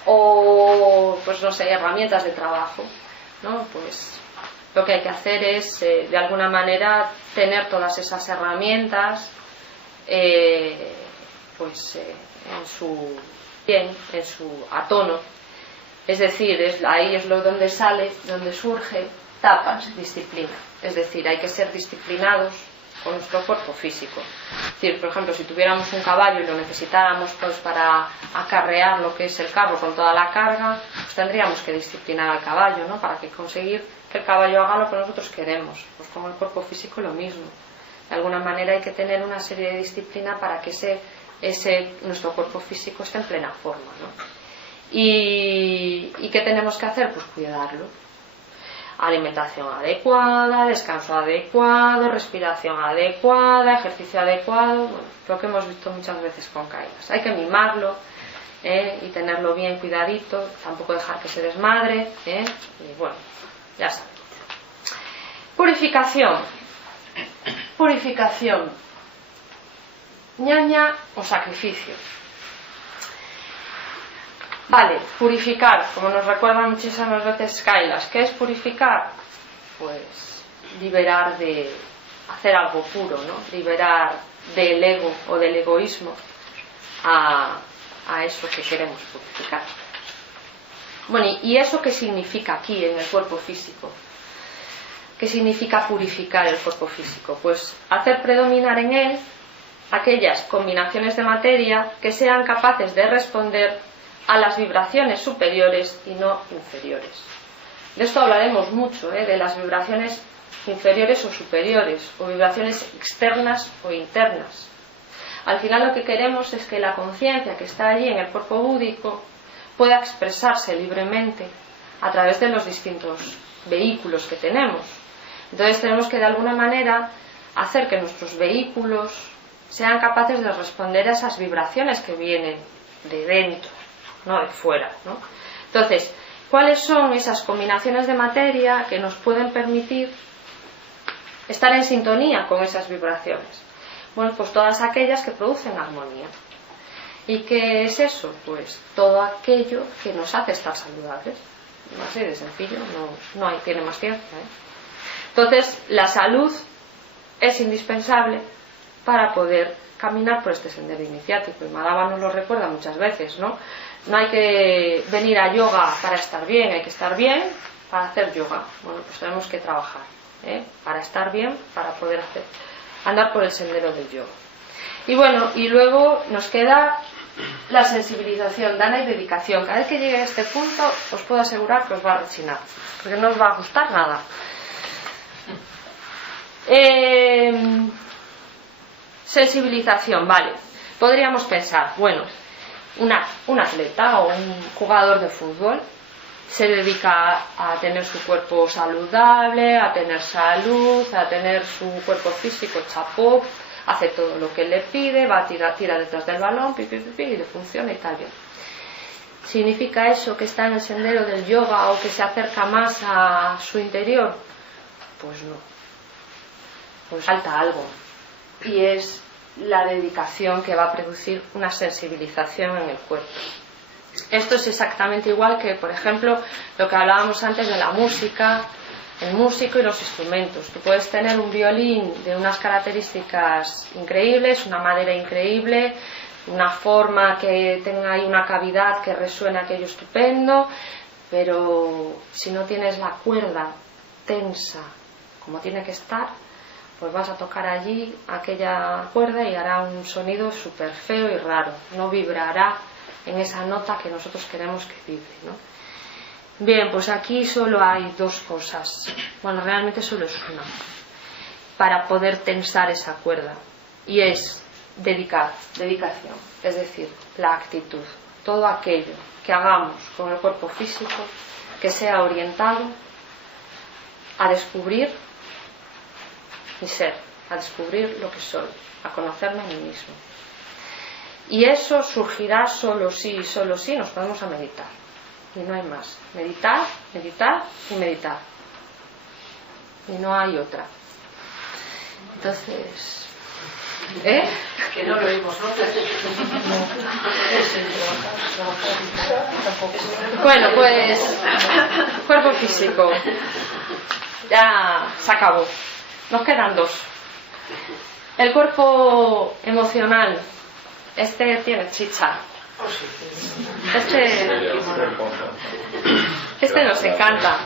o pues no sé, herramientas de trabajo, ¿no? Pues lo que hay que hacer es de alguna manera tener todas esas herramientas en su a tono. Es decir, ahí es donde sale, donde surge tapas, disciplina. Es decir, hay que ser disciplinados con nuestro cuerpo físico. Es decir, por ejemplo, si tuviéramos un caballo y lo necesitáramos pues para acarrear lo que es el carro con toda la carga, pues tendríamos que disciplinar al caballo, ¿no? Para que conseguir que el caballo haga lo que nosotros queremos. Pues con el cuerpo físico lo mismo. De alguna manera hay que tener una serie de disciplina para que nuestro cuerpo físico esté en plena forma, ¿no? ¿Y qué tenemos que hacer? Pues cuidarlo. Alimentación adecuada, descanso adecuado, respiración adecuada, ejercicio adecuado, bueno, lo que hemos visto muchas veces con Kailas. Hay que mimarlo y tenerlo bien cuidadito, tampoco dejar que se desmadre, y bueno, ya sabes. Purificación. Ñaña o sacrificio. Vale, purificar, como nos recuerdan muchísimas veces Kailas. ¿Qué es purificar? Pues liberar de hacer algo puro, ¿no? Liberar del ego o del egoísmo a eso que queremos purificar. Bueno, ¿y eso qué significa aquí en el cuerpo físico? ¿Qué significa purificar el cuerpo físico? Pues hacer predominar en él aquellas combinaciones de materia que sean capaces de responder a las vibraciones superiores y no inferiores. De esto hablaremos mucho, de las vibraciones inferiores o superiores, o vibraciones externas o internas. Al final lo que queremos es que la conciencia que está allí en el cuerpo búdico pueda expresarse libremente a través de los distintos vehículos que tenemos. Entonces tenemos que de alguna manera hacer que nuestros vehículos sean capaces de responder a esas vibraciones que vienen de dentro, no de fuera, ¿no? Entonces, ¿cuáles son esas combinaciones de materia que nos pueden permitir estar en sintonía con esas vibraciones? Bueno, pues todas aquellas que producen armonía. ¿Y qué es eso? Pues todo aquello que nos hace estar saludables. Así de sencillo, no tiene más ciencia, Entonces, la salud es indispensable para poder caminar por este sendero iniciático. Y Madhava nos lo recuerda muchas veces, ¿no? No hay que venir a yoga para estar bien, hay que estar bien para hacer yoga. Bueno, pues tenemos que trabajar para estar bien, para poder andar por el sendero del yoga. Y bueno, y luego nos queda la sensibilización, dana y dedicación. Cada vez que llegue a este punto os puedo asegurar que os va a rechinar, porque no os va a gustar nada. Sensibilización, vale. Podríamos pensar, bueno, un atleta o un jugador de fútbol se dedica a tener su cuerpo saludable, a tener salud, a tener su cuerpo físico chapó, hace todo lo que él le pide, va a tira detrás del balón, y le funciona y tal bien. ¿Significa eso que está en el sendero del yoga o que se acerca más a su interior? Pues no. Pues falta algo. Y es la dedicación que va a producir una sensibilización en el cuerpo. Esto es exactamente igual que, por ejemplo, lo que hablábamos antes de la música, el músico y los instrumentos. Tú puedes tener un violín de unas características increíbles, una madera increíble, una forma que tenga ahí una cavidad que resuene aquello estupendo, pero si no tienes la cuerda tensa como tiene que estar, pues vas a tocar allí aquella cuerda y hará un sonido súper feo y raro, no vibrará en esa nota que nosotros queremos que vibre, ¿no? Bien, pues aquí solo hay dos cosas, bueno, realmente solo es una, para poder tensar esa cuerda, y es dedicación, es decir, la actitud, todo aquello que hagamos con el cuerpo físico que sea orientado a descubrir mi ser, a descubrir lo que soy, a conocerme a mí mismo. Y eso surgirá solo si nos ponemos a meditar. Y no hay más. Meditar, meditar y meditar. Y no hay otra. Entonces... Que no lo oímos, ¿no? Bueno, pues cuerpo físico ya se acabó, nos quedan dos. El cuerpo emocional, este tiene chicha, este nos encanta.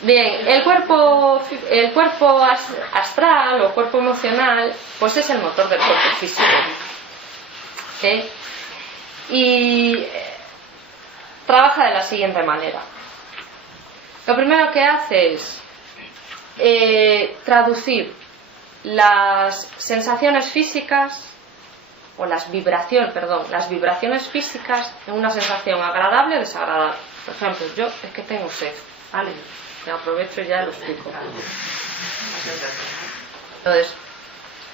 Bien, el cuerpo astral o cuerpo emocional, pues es el motor del cuerpo físico. Y trabaja de la siguiente manera. Lo primero que hace es traducir las sensaciones físicas o las vibraciones físicas en una sensación agradable o desagradable. Por ejemplo, yo es que tengo sed, ¿vale? Me aprovecho y ya lo explico. Entonces,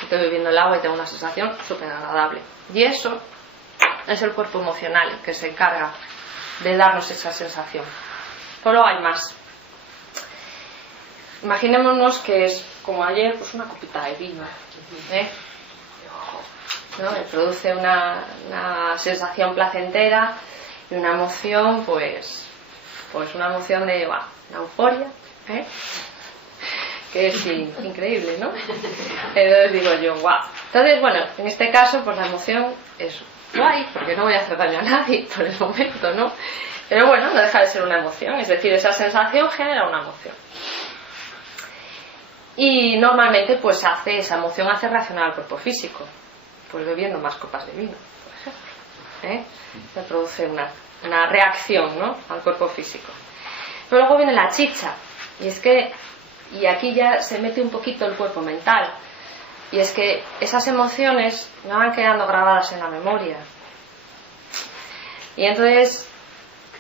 estoy bebiendo el agua y tengo una sensación súper agradable. Y eso es el cuerpo emocional el que se encarga de darnos esa sensación. Solo hay más. Imaginémonos que es como ayer, pues una copita de vino, ¿no? Me produce una sensación placentera y una emoción, pues una emoción de una euforia, que es increíble, ¿no? Entonces digo yo, guau. Entonces, bueno, en este caso, pues la emoción es guay, porque no voy a hacer daño a nadie por el momento, ¿no? Pero bueno, no deja de ser una emoción, es decir, esa sensación genera una emoción. Y normalmente, pues esa emoción hace reaccionar al cuerpo físico, pues bebiendo más copas de vino, por ejemplo, se produce una reacción, ¿no?, al cuerpo físico. Pero luego viene la chicha, y aquí ya se mete un poquito el cuerpo mental, y es que esas emociones me van quedando grabadas en la memoria. Y entonces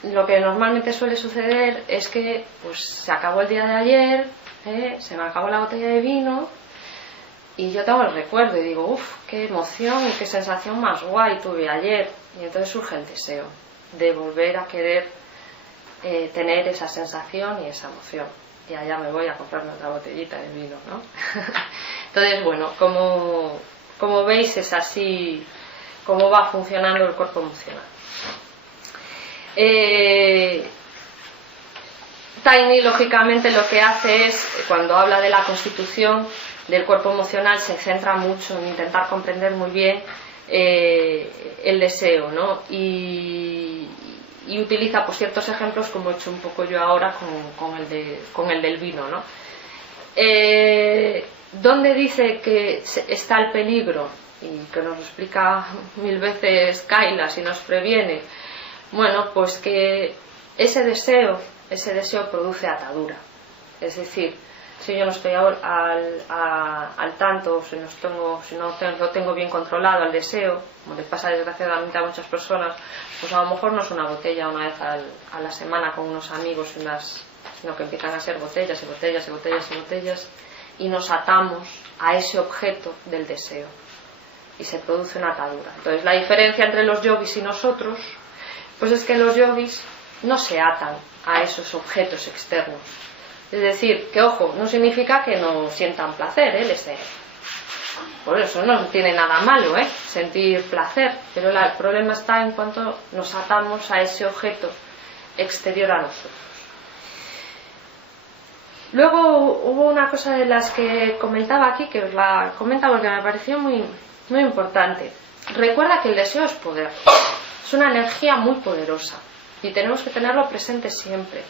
lo que normalmente suele suceder es que pues se acabó el día de ayer, se me acabó la botella de vino y yo tengo el recuerdo y digo, uff, qué emoción y qué sensación más guay tuve ayer. Y entonces surge el deseo de volver a querer tener esa sensación y esa emoción. Y allá me voy a comprarme otra botellita de vino, ¿no? Entonces, bueno, como veis, es así como va funcionando el cuerpo emocional. Taini, lógicamente, lo que hace es, cuando habla de la constitución del cuerpo emocional, se centra mucho en intentar comprender muy bien el deseo, ¿no? Y utiliza pues ciertos ejemplos, como he hecho un poco yo ahora con el del vino, ¿no? ¿Dónde dice que está el peligro? Y que nos lo explica 1000 veces Kailas y nos previene. Bueno, pues que ese deseo produce atadura. Es decir, si yo no estoy al tanto, si no lo tengo bien controlado el deseo, como le pasa desgraciadamente a muchas personas, pues a lo mejor no es una botella una vez a la semana con unos amigos, sino que empiezan a ser botellas y botellas y botellas y botellas, y nos atamos a ese objeto del deseo y se produce una atadura. Entonces, la diferencia entre los yogis y nosotros, pues es que los yogis no se atan a esos objetos externos. Es decir, que ojo, no significa que no sientan placer, por eso no tiene nada malo, sentir placer, pero el problema está en cuanto nos atamos a ese objeto exterior a nosotros. Luego hubo una cosa de las que comentaba aquí, que os la comento porque me pareció muy, muy importante. Recuerda que el deseo es poder, es una energía muy poderosa y tenemos que tenerlo presente siempre.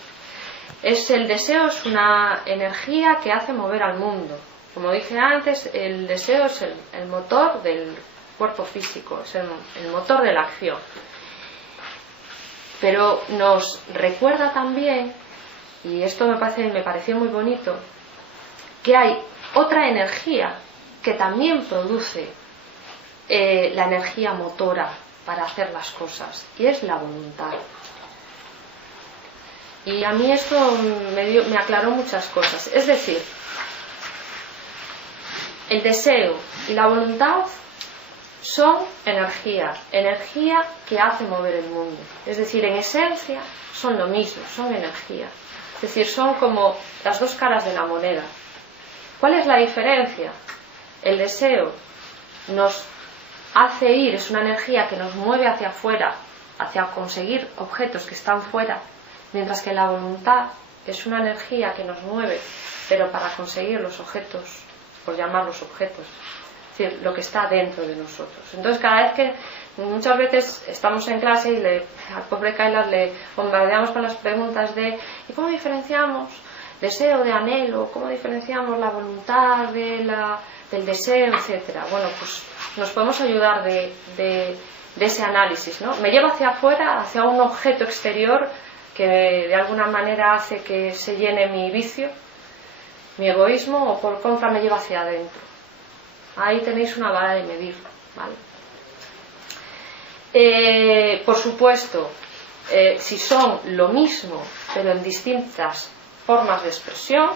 El deseo es una energía que hace mover al mundo. Como dije antes, el deseo es el motor del cuerpo físico, es el motor de la acción. Pero nos recuerda también, y esto me pareció muy bonito, que hay otra energía que también produce la energía motora para hacer las cosas, y es la voluntad. Y a mí esto me aclaró muchas cosas. Es decir, el deseo y la voluntad son energía que hace mover el mundo. Es decir, en esencia son lo mismo, son energía. Es decir, son como las dos caras de la moneda. ¿Cuál es la diferencia? El deseo nos hace ir, es una energía que nos mueve hacia afuera, hacia conseguir objetos que están fuera, mientras que la voluntad es una energía que nos mueve, pero para conseguir los objetos, por llamarlos objetos, es decir, lo que está dentro de nosotros. Entonces, cada vez que muchas veces estamos en clase y al pobre Kailas le bombardeamos con las preguntas de ¿y cómo diferenciamos deseo de anhelo? ¿Cómo diferenciamos la voluntad del deseo, etcétera? Bueno, pues nos podemos ayudar de ese análisis, ¿no? Me lleva hacia afuera, hacia un objeto exterior que de alguna manera hace que se llene mi vicio, mi egoísmo, o por contra me lleva hacia adentro. Ahí tenéis una vara de medir, ¿vale? Por supuesto, si son lo mismo pero en distintas formas de expresión,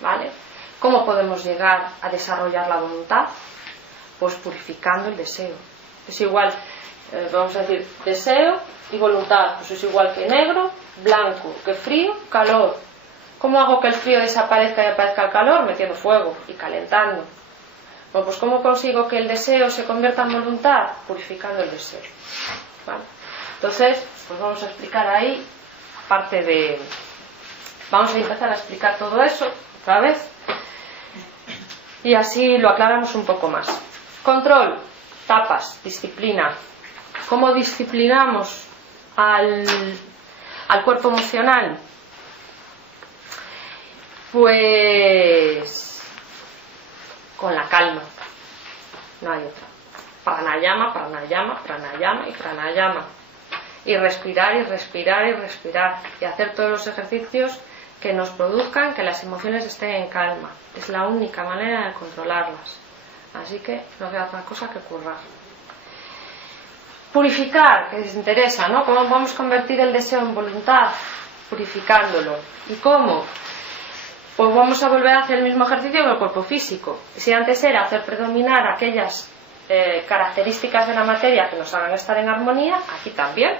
¿vale? ¿Cómo podemos llegar a desarrollar la voluntad? Pues purificando el deseo. Es igual, vamos a decir, deseo y voluntad, pues es igual que negro, blanco, que frío, calor. ¿Cómo hago que el frío desaparezca y aparezca el calor? Metiendo fuego y calentando. Bueno, pues ¿cómo consigo que el deseo se convierta en voluntad? Purificando el deseo, ¿vale? Entonces, pues vamos a explicar ahí, aparte de... Vamos a empezar a explicar todo eso otra vez y así lo aclaramos un poco más. Control, tapas, disciplina. ¿Cómo disciplinamos al cuerpo emocional? Pues con la calma, no hay otra. Pranayama, pranayama, pranayama y pranayama. Y respirar y respirar y respirar. Y hacer todos los ejercicios que nos produzcan que las emociones estén en calma. Es la única manera de controlarlas. Así que no queda otra cosa que currar. Purificar, que les interesa, ¿no? ¿Cómo vamos a convertir el deseo en voluntad? Purificándolo. ¿Y cómo? Pues vamos a volver a hacer el mismo ejercicio que el cuerpo físico. Si antes era hacer predominar aquellas características de la materia que nos hagan estar en armonía, aquí también,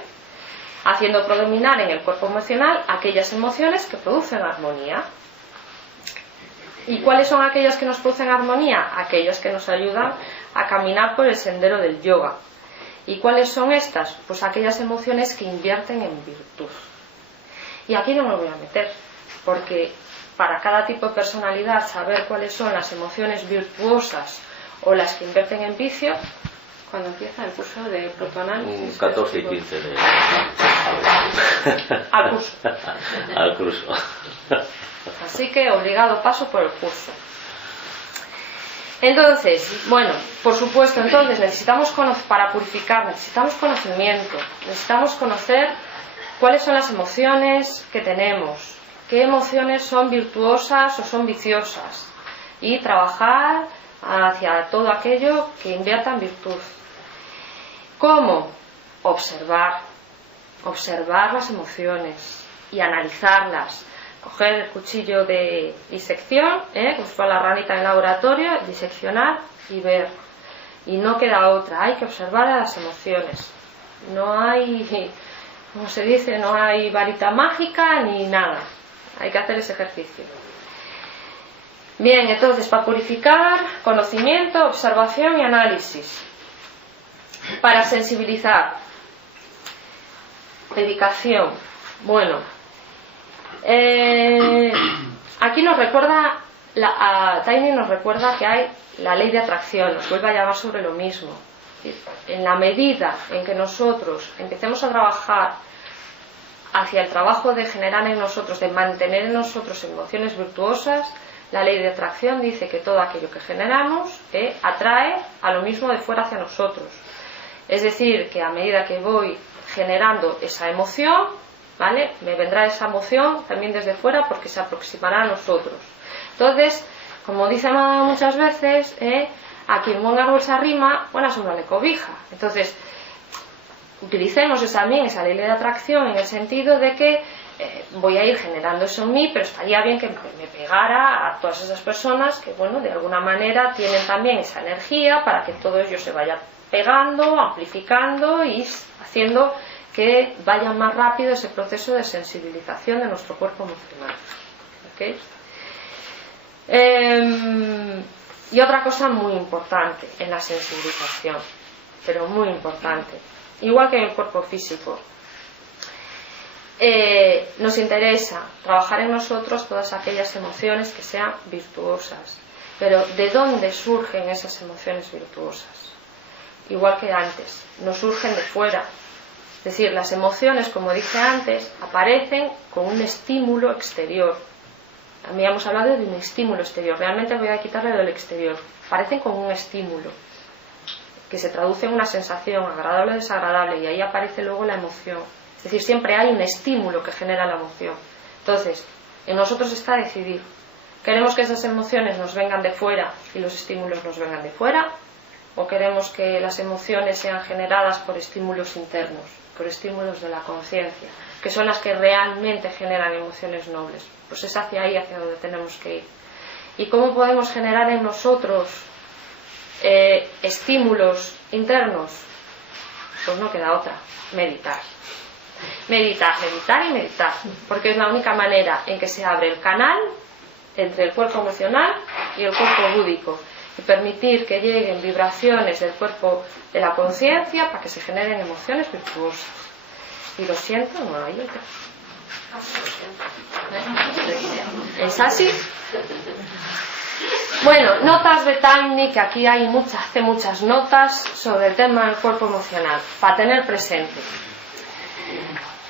haciendo predominar en el cuerpo emocional aquellas emociones que producen armonía. ¿Y cuáles son aquellas que nos producen armonía? Aquellas que nos ayudan a caminar por el sendero del yoga. ¿Y cuáles son estas? Pues aquellas emociones que invierten en virtud. Y aquí no me voy a meter, porque para cada tipo de personalidad saber cuáles son las emociones virtuosas o las que invierten en vicio, cuando empieza el curso de protoanálisis. 14 y 15 de... Al curso. Al curso. Así que obligado paso por el curso. Entonces, bueno, por supuesto, entonces necesitamos para purificar, necesitamos conocimiento, necesitamos conocer cuáles son las emociones que tenemos, qué emociones son virtuosas o son viciosas, y trabajar hacia todo aquello que invierta en virtud. ¿Cómo? Observar las emociones y analizarlas. Coger el cuchillo de disección, como si fuera la ranita en el laboratorio, diseccionar y ver. Y no queda otra, hay que observar a las emociones. No hay, como se dice, no hay varita mágica ni nada. Hay que hacer ese ejercicio. Bien, entonces, para purificar, conocimiento, observación y análisis. Para sensibilizar, dedicación. Bueno, aquí nos recuerda, Taini nos recuerda que hay la ley de atracción, nos vuelve a llamar sobre lo mismo. En la medida en que nosotros empecemos a trabajar hacia el trabajo de generar en nosotros, de mantener en nosotros emociones virtuosas, la ley de atracción dice que todo aquello que generamos atrae a lo mismo de fuera hacia nosotros. Es decir, que a medida que voy generando esa emoción, ¿vale?, me vendrá esa emoción también desde fuera porque se aproximará a nosotros. Entonces, como dice Amada muchas veces, a quien buen árbol se arrima, buena sombra le cobija. Entonces, utilicemos también esa ley de atracción en el sentido de que voy a ir generando eso en mí, pero estaría bien que me pegara a todas esas personas que, bueno, de alguna manera tienen también esa energía para que todo ello se vaya pegando, amplificando y haciendo que vaya más rápido ese proceso de sensibilización de nuestro cuerpo emocional. ¿Okay? Y otra cosa muy importante en la sensibilización, pero muy importante, igual que en el cuerpo físico, nos interesa trabajar en nosotros todas aquellas emociones que sean virtuosas. Pero ¿de dónde surgen esas emociones virtuosas? Igual que antes, nos surgen de fuera. Es decir, las emociones, como dije antes, aparecen con un estímulo exterior. También hemos hablado de un estímulo exterior. Realmente voy a quitarle del exterior. Aparecen con un estímulo que se traduce en una sensación agradable o desagradable, y ahí aparece luego la emoción. Es decir, siempre hay un estímulo que genera la emoción. Entonces, en nosotros está decidir. ¿Queremos que esas emociones nos vengan de fuera y los estímulos nos vengan de fuera? ¿O queremos que las emociones sean generadas por estímulos internos, por estímulos de la conciencia, que son las que realmente generan emociones nobles? Pues es hacia ahí hacia donde tenemos que ir. ¿Y cómo podemos generar en nosotros estímulos internos? Pues no queda otra, meditar. Meditar, meditar y meditar, porque es la única manera en que se abre el canal entre el cuerpo emocional y el cuerpo búdico, y permitir que lleguen vibraciones del cuerpo de la conciencia para que se generen emociones virtuosas. Y lo siento, no hay otra. ¿Es así? Bueno, notas de Taimni, que aquí hay hace muchas notas sobre el tema del cuerpo emocional, para tener presente.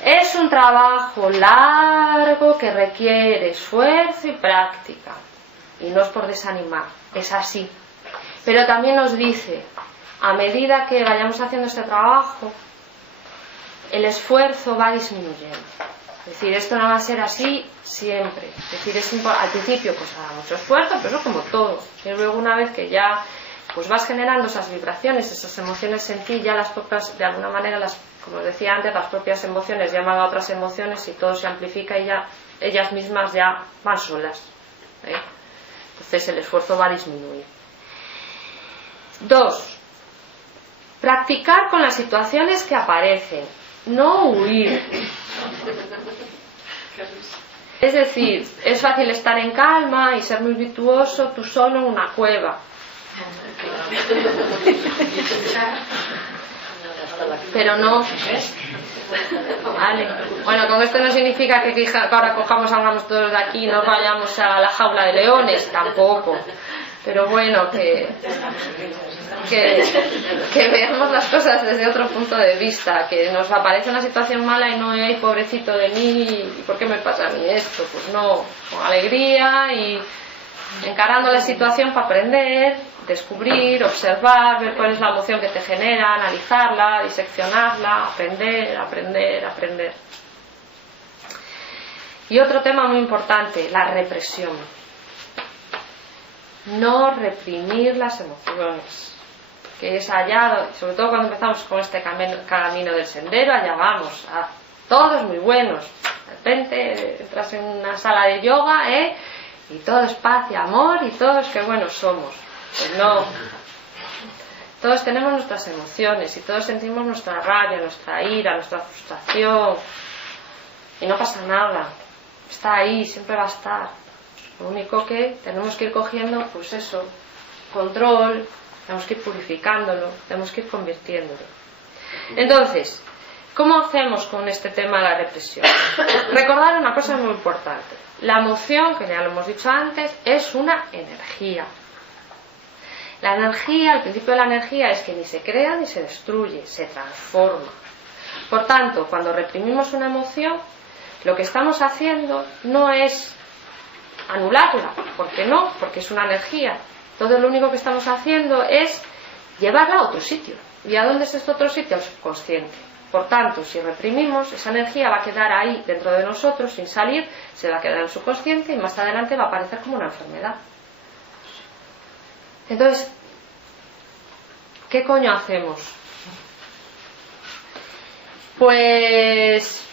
Es un trabajo largo que requiere esfuerzo y práctica, y no es por desanimar, es así. Pero también nos dice, a medida que vayamos haciendo este trabajo, el esfuerzo va disminuyendo. Es decir, esto no va a ser así siempre. Es decir, al principio pues hará mucho esfuerzo, pero eso como todo. Y luego, una vez que ya pues vas generando esas vibraciones, esas emociones en ti, ya las propias, de alguna manera, como decía antes, las propias emociones llaman a otras emociones y todo se amplifica y ya ellas mismas ya van solas. Entonces el esfuerzo va a disminuir. 2. Practicar con las situaciones que aparecen, no huir. Es decir, es fácil estar en calma y ser muy virtuoso tú solo en una cueva. Pero no. Vale. Bueno, con esto no significa que ahora salgamos todos de aquí y nos vayamos a la jaula de leones, tampoco. Pero bueno, que veamos las cosas desde otro punto de vista, que nos aparece una situación mala y no hay pobrecito de mí, ¿y por qué me pasa a mí esto? Pues no, con alegría y encarando la situación para aprender, descubrir, observar, ver cuál es la emoción que te genera, analizarla, diseccionarla, aprender. Y otro tema muy importante, la represión. No reprimir las emociones, que es allá, sobre todo cuando empezamos con este camino del sendero, allá vamos, todo es muy bueno. De repente entras en una sala de yoga, y todo es paz y amor y todos qué buenos somos. Pues no. Todos tenemos nuestras emociones y todos sentimos nuestra rabia, nuestra ira, nuestra frustración. Y no pasa nada. Está ahí, siempre va a estar. Lo único que tenemos que ir cogiendo, pues eso, control, tenemos que ir purificándolo, tenemos que ir convirtiéndolo. Entonces, ¿cómo hacemos con este tema de la represión? Recordar una cosa muy importante. La emoción, que ya lo hemos dicho antes, es una energía. La energía, el principio de la energía es que ni se crea ni se destruye, se transforma. Por tanto, cuando reprimimos una emoción, lo que estamos haciendo no es anularla, porque no, porque es una energía. Todo lo único que estamos haciendo es llevarla a otro sitio. ¿Y a dónde es este otro sitio? Al subconsciente. Por tanto, si reprimimos, esa energía va a quedar ahí dentro de nosotros sin salir, se va a quedar en el subconsciente y más adelante va a aparecer como una enfermedad. Entonces, ¿qué coño hacemos? Pues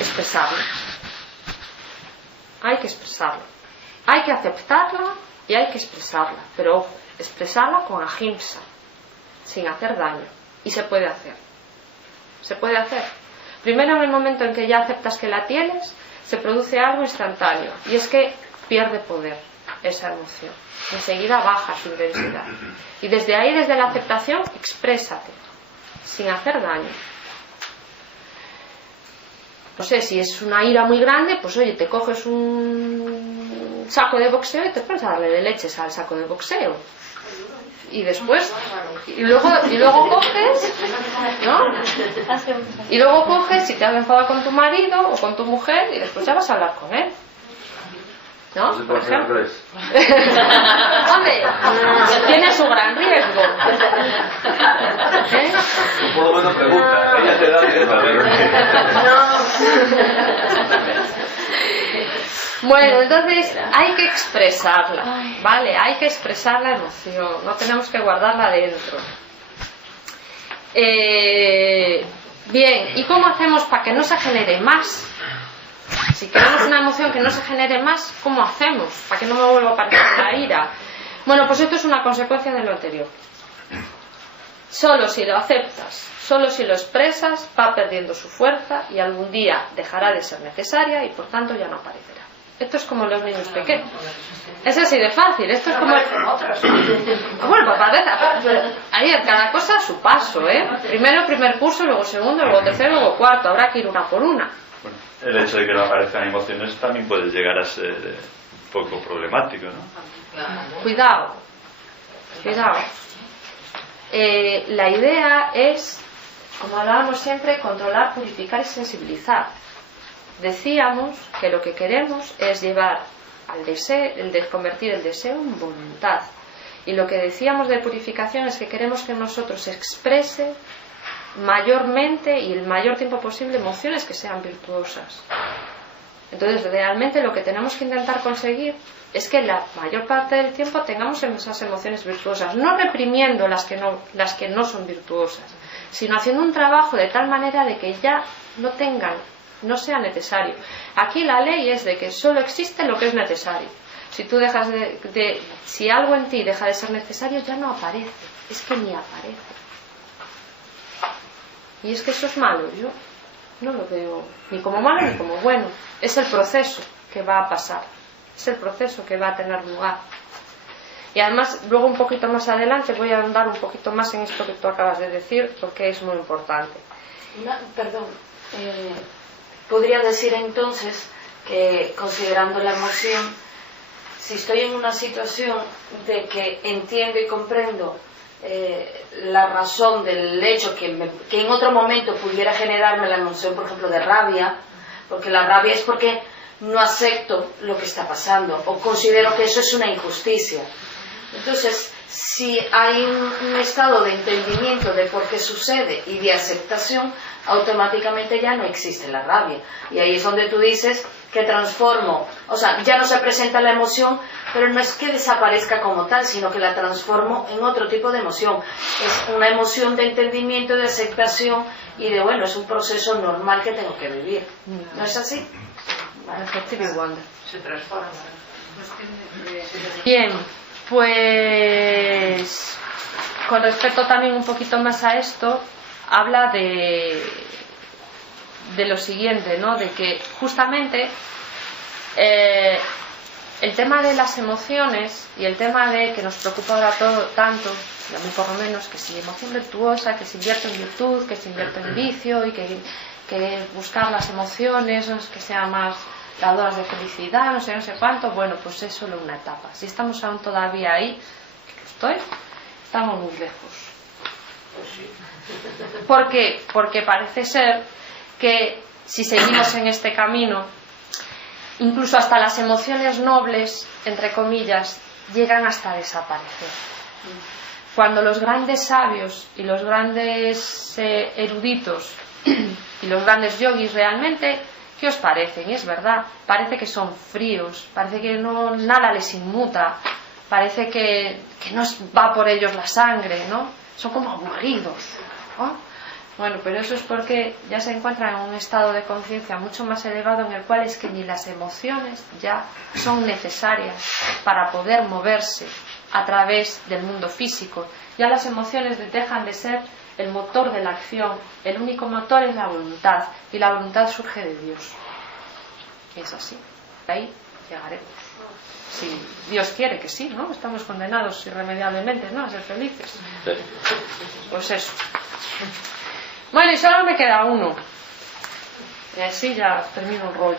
expresarlo. hay que expresarla. Hay que aceptarla y hay que expresarla. Pero ojo, expresarla con ahimsa, sin hacer daño. Y se puede hacer. Se puede hacer. Primero, en el momento en que ya aceptas que la tienes, se produce algo instantáneo. Y es que pierde poder esa emoción. Enseguida baja su intensidad. Y desde ahí, desde la aceptación, exprésate, sin hacer daño. No sé, si es una ira muy grande, pues oye, te coges un saco de boxeo y te pones a darle de leches al saco de boxeo. Y después, y luego coges, ¿no? Y luego coges y te has enfadado con tu marido o con tu mujer y después ya vas a hablar con él. ¿No? Por ejemplo. Hombre, tiene su gran riesgo. ¿Eh? Un poco menos pregunta. Ella te da Bueno, entonces hay que expresarla, ¿vale? Hay que expresar la emoción, no tenemos que guardarla dentro. Bien, ¿y cómo hacemos para que no se genere más? Si queremos una emoción que no se genere más, ¿cómo hacemos? Para que no me vuelva a aparecer la ira. Bueno, pues esto es una consecuencia de lo anterior. Solo si lo aceptas, solo si lo expresas, va perdiendo su fuerza y algún día dejará de ser necesaria y por tanto ya no aparecerá. Esto es como los niños pequeños. Es así de fácil. Esto es como... Bueno, pues parece... Ahí cada cosa a su paso, ¿eh? Primero primer curso, luego segundo, luego tercero, luego cuarto. Habrá que ir una por una. Bueno, el hecho de que no aparezcan emociones también puede llegar a ser un poco problemático, ¿no? Cuidado. Cuidado. La idea es, como hablábamos siempre, controlar, purificar y sensibilizar. Decíamos que lo que queremos es llevar al deseo, convertir el deseo en voluntad. Y lo que decíamos de purificación es que queremos que nosotros se exprese mayormente y el mayor tiempo posible emociones que sean virtuosas. Entonces, realmente lo que tenemos que intentar conseguir es que la mayor parte del tiempo tengamos esas emociones virtuosas, no reprimiendo las que no son virtuosas, sino haciendo un trabajo de tal manera de que ya no sea necesario. Aquí la ley es de que solo existe lo que es necesario. Si tú dejas si algo en ti deja de ser necesario, ya no aparece, es que ni aparece. Y es que eso es malo, yo no lo veo ni como malo ni como bueno. Es el proceso que va a pasar, es el proceso que va a tener lugar. Y además, luego un poquito más adelante voy a ahondar un poquito más en esto que tú acabas de decir, porque es muy importante. Perdón, podría decir entonces que, considerando la emoción, si estoy en una situación de que entiendo y comprendo la razón del hecho que en otro momento pudiera generarme la emoción, por ejemplo, de rabia, porque la rabia es porque no acepto lo que está pasando o considero que eso es una injusticia. Entonces, si hay un estado de entendimiento de por qué sucede y de aceptación, automáticamente ya no existe la rabia. Y ahí es donde tú dices que transformo, o sea, ya no se presenta la emoción, pero no es que desaparezca como tal, sino que la transformo en otro tipo de emoción. Es una emoción de entendimiento, de aceptación y de, bueno, es un proceso normal que tengo que vivir. ¿No es así? Se transforma. Bien, pues con respecto también un poquito más a esto, habla de lo siguiente, ¿no? De que justamente el tema de las emociones y el tema de que nos preocupa ahora todo tanto, y a mí por lo menos, que si emoción virtuosa, que si invierto en virtud, que si invierto en vicio y que buscar las emociones que sean más dadoras de felicidad, no sé cuánto. Bueno, pues es solo una etapa. Si estamos aún todavía ahí, que estamos muy lejos. ¿Por qué? Porque parece ser que si seguimos en este camino, incluso hasta las emociones nobles, entre comillas, llegan hasta desaparecer. Cuando los grandes sabios y los grandes eruditos y los grandes yogis realmente, ¿qué os parecen? Y es verdad, parece que son fríos, parece que nada les inmuta, parece que no va por ellos la sangre, ¿no? Son como aburridos, ¿no? Bueno, pero eso es porque ya se encuentran en un estado de conciencia mucho más elevado, en el cual es que ni las emociones ya son necesarias para poder moverse a través del mundo físico. Ya las emociones dejan de ser el motor de la acción. El único motor es la voluntad, y la voluntad surge de Dios. Es así. Ahí llegaremos. Si Dios quiere que sí, ¿no? Estamos condenados irremediablemente, ¿no?, a ser felices. Pues eso. Bueno, y solo me queda uno. Y así ya termino el rollo.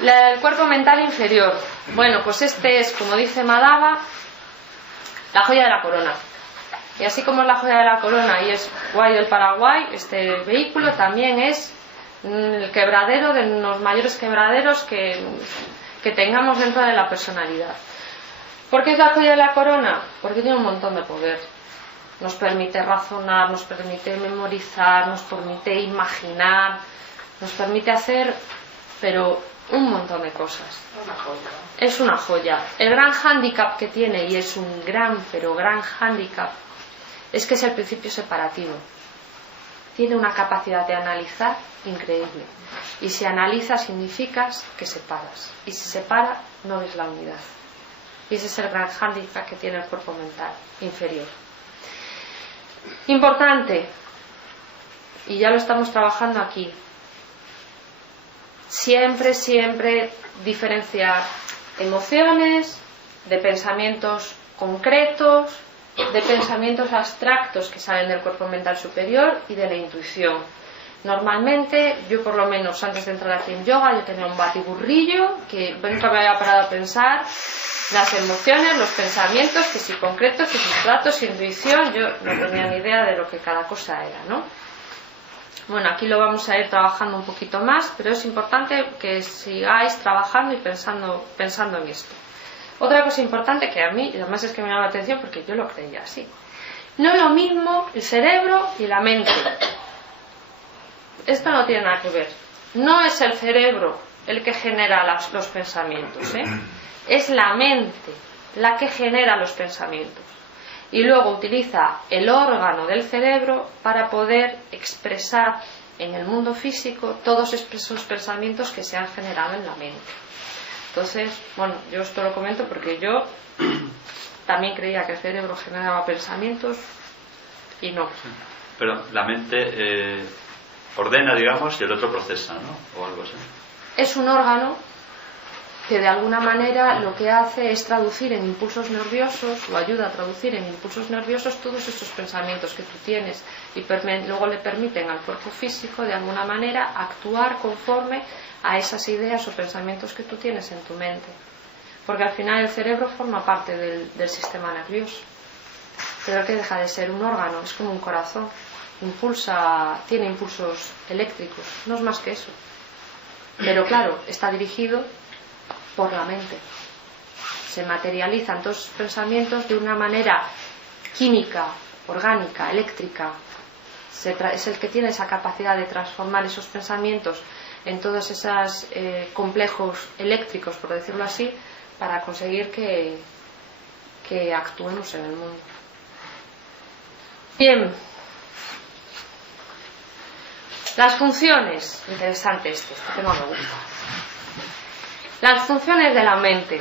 El cuerpo mental inferior. Bueno, pues este es, como dice Madaba, la joya de la corona. Y así como es la joya de la corona y es guay del Paraguay, este vehículo también es el quebradero de los mayores quebraderos que tengamos dentro de la personalidad. ¿Por qué es la joya de la corona? Porque tiene un montón de poder. Nos permite razonar, nos permite memorizar, nos permite imaginar, nos permite hacer, pero un montón de cosas. Es una joya. El gran hándicap que tiene, y es un gran, pero gran hándicap, es que es el principio separativo. Tiene una capacidad de analizar increíble. Y si analiza significa que separas. Y si separa, no ves la unidad. Y ese es el gran hándicap que tiene el cuerpo mental inferior. Importante, y ya lo estamos trabajando aquí, siempre diferenciar emociones de pensamientos concretos, de pensamientos abstractos que salen del cuerpo mental superior y de la intuición. Normalmente, yo por lo menos antes de entrar aquí en yoga, yo tenía un batiburrillo que nunca me había parado a pensar las emociones, los pensamientos, que si concretos, que si abstractos, si intuición, yo no tenía ni idea de lo que cada cosa era, ¿no? Bueno, aquí lo vamos a ir trabajando un poquito más, pero es importante que sigáis trabajando y pensando en esto. Otra cosa importante que a mí, y además es que me llama la atención porque yo lo creía así. No es lo mismo el cerebro y la mente. Esto no tiene nada que ver. No es el cerebro el que genera los pensamientos, ¿eh? Es la mente la que genera los pensamientos. Y luego utiliza el órgano del cerebro para poder expresar en el mundo físico todos esos pensamientos que se han generado en la mente. Entonces, bueno, yo esto lo comento porque yo también creía que el cerebro generaba pensamientos y no. Pero la mente ordena, digamos, y el otro procesa, ¿no? O algo así. Es un órgano que de alguna manera lo que hace es traducir en impulsos nerviosos, o ayuda a traducir en impulsos nerviosos todos estos pensamientos que tú tienes, y luego le permiten al cuerpo físico de alguna manera actuar conforme a esas ideas o pensamientos que tú tienes en tu mente. Porque al final el cerebro forma parte del sistema nervioso, pero que deja de ser un órgano, es como un corazón, tiene impulsos eléctricos, no es más que eso. Pero claro, está dirigido por la mente. Se materializan todos esos pensamientos de una manera química, orgánica, eléctrica. Es el que tiene esa capacidad de transformar esos pensamientos en todos esos complejos eléctricos, por decirlo así, para conseguir que actuemos en el mundo. Bien. Las funciones. Interesante este tema me gusta. Las funciones de la mente.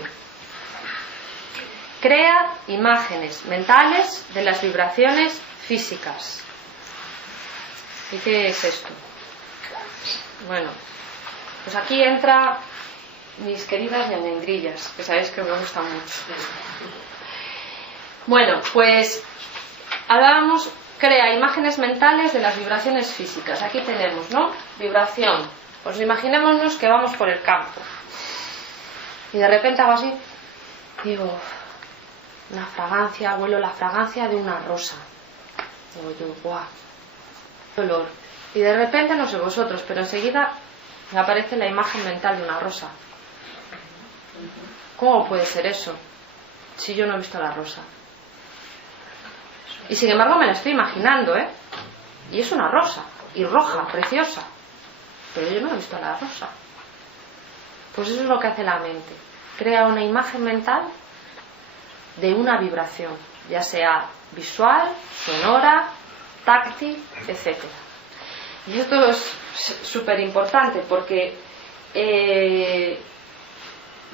Crea imágenes mentales de las vibraciones físicas. ¿Y qué es esto? Bueno, pues aquí entra mis queridas ñañendrillas, que sabéis que me gustan mucho. Bueno, pues hablábamos, crea imágenes mentales de las vibraciones físicas. Aquí tenemos, ¿no? Vibración. Pues imaginémonos que vamos por el campo. Y de repente hago así, digo, una fragancia, huelo la fragancia de una rosa. Digo yo, ¡guau! Olor. Y de repente, no sé vosotros, pero enseguida me aparece la imagen mental de una rosa. ¿Cómo puede ser eso si yo no he visto la rosa? Y sin embargo me la estoy imaginando, ¿eh? Y es una rosa, y roja, preciosa. Pero yo no he visto la rosa. Pues eso es lo que hace la mente. Crea una imagen mental de una vibración, ya sea visual, sonora, táctil, etc. Y esto es súper importante porque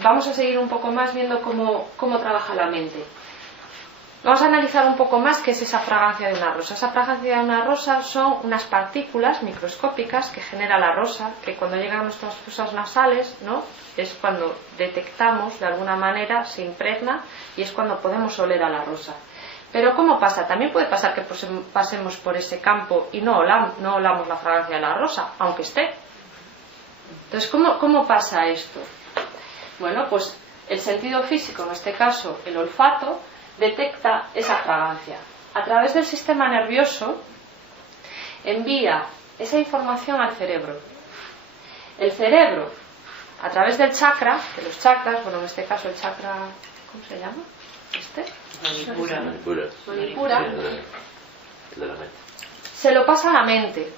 vamos a seguir un poco más viendo cómo trabaja la mente. Vamos a analizar un poco más qué es esa fragancia de una rosa. Esa fragancia de una rosa son unas partículas microscópicas que genera la rosa, que cuando llegan a nuestras fosas nasales, ¿no?, es cuando detectamos, de alguna manera, se impregna y es cuando podemos oler a la rosa. Pero ¿cómo pasa? También puede pasar que pasemos por ese campo y no olamos la fragancia de la rosa, aunque esté. Entonces, ¿cómo pasa esto? Bueno, pues el sentido físico, en este caso el olfato, detecta esa fragancia. A través del sistema nervioso envía esa información al cerebro. El cerebro, a través del chakra, de los chakras, bueno, en este caso el chakra, ¿cómo se llama? Manipura. Manipura. El de la mente. Se lo pasa a la mente.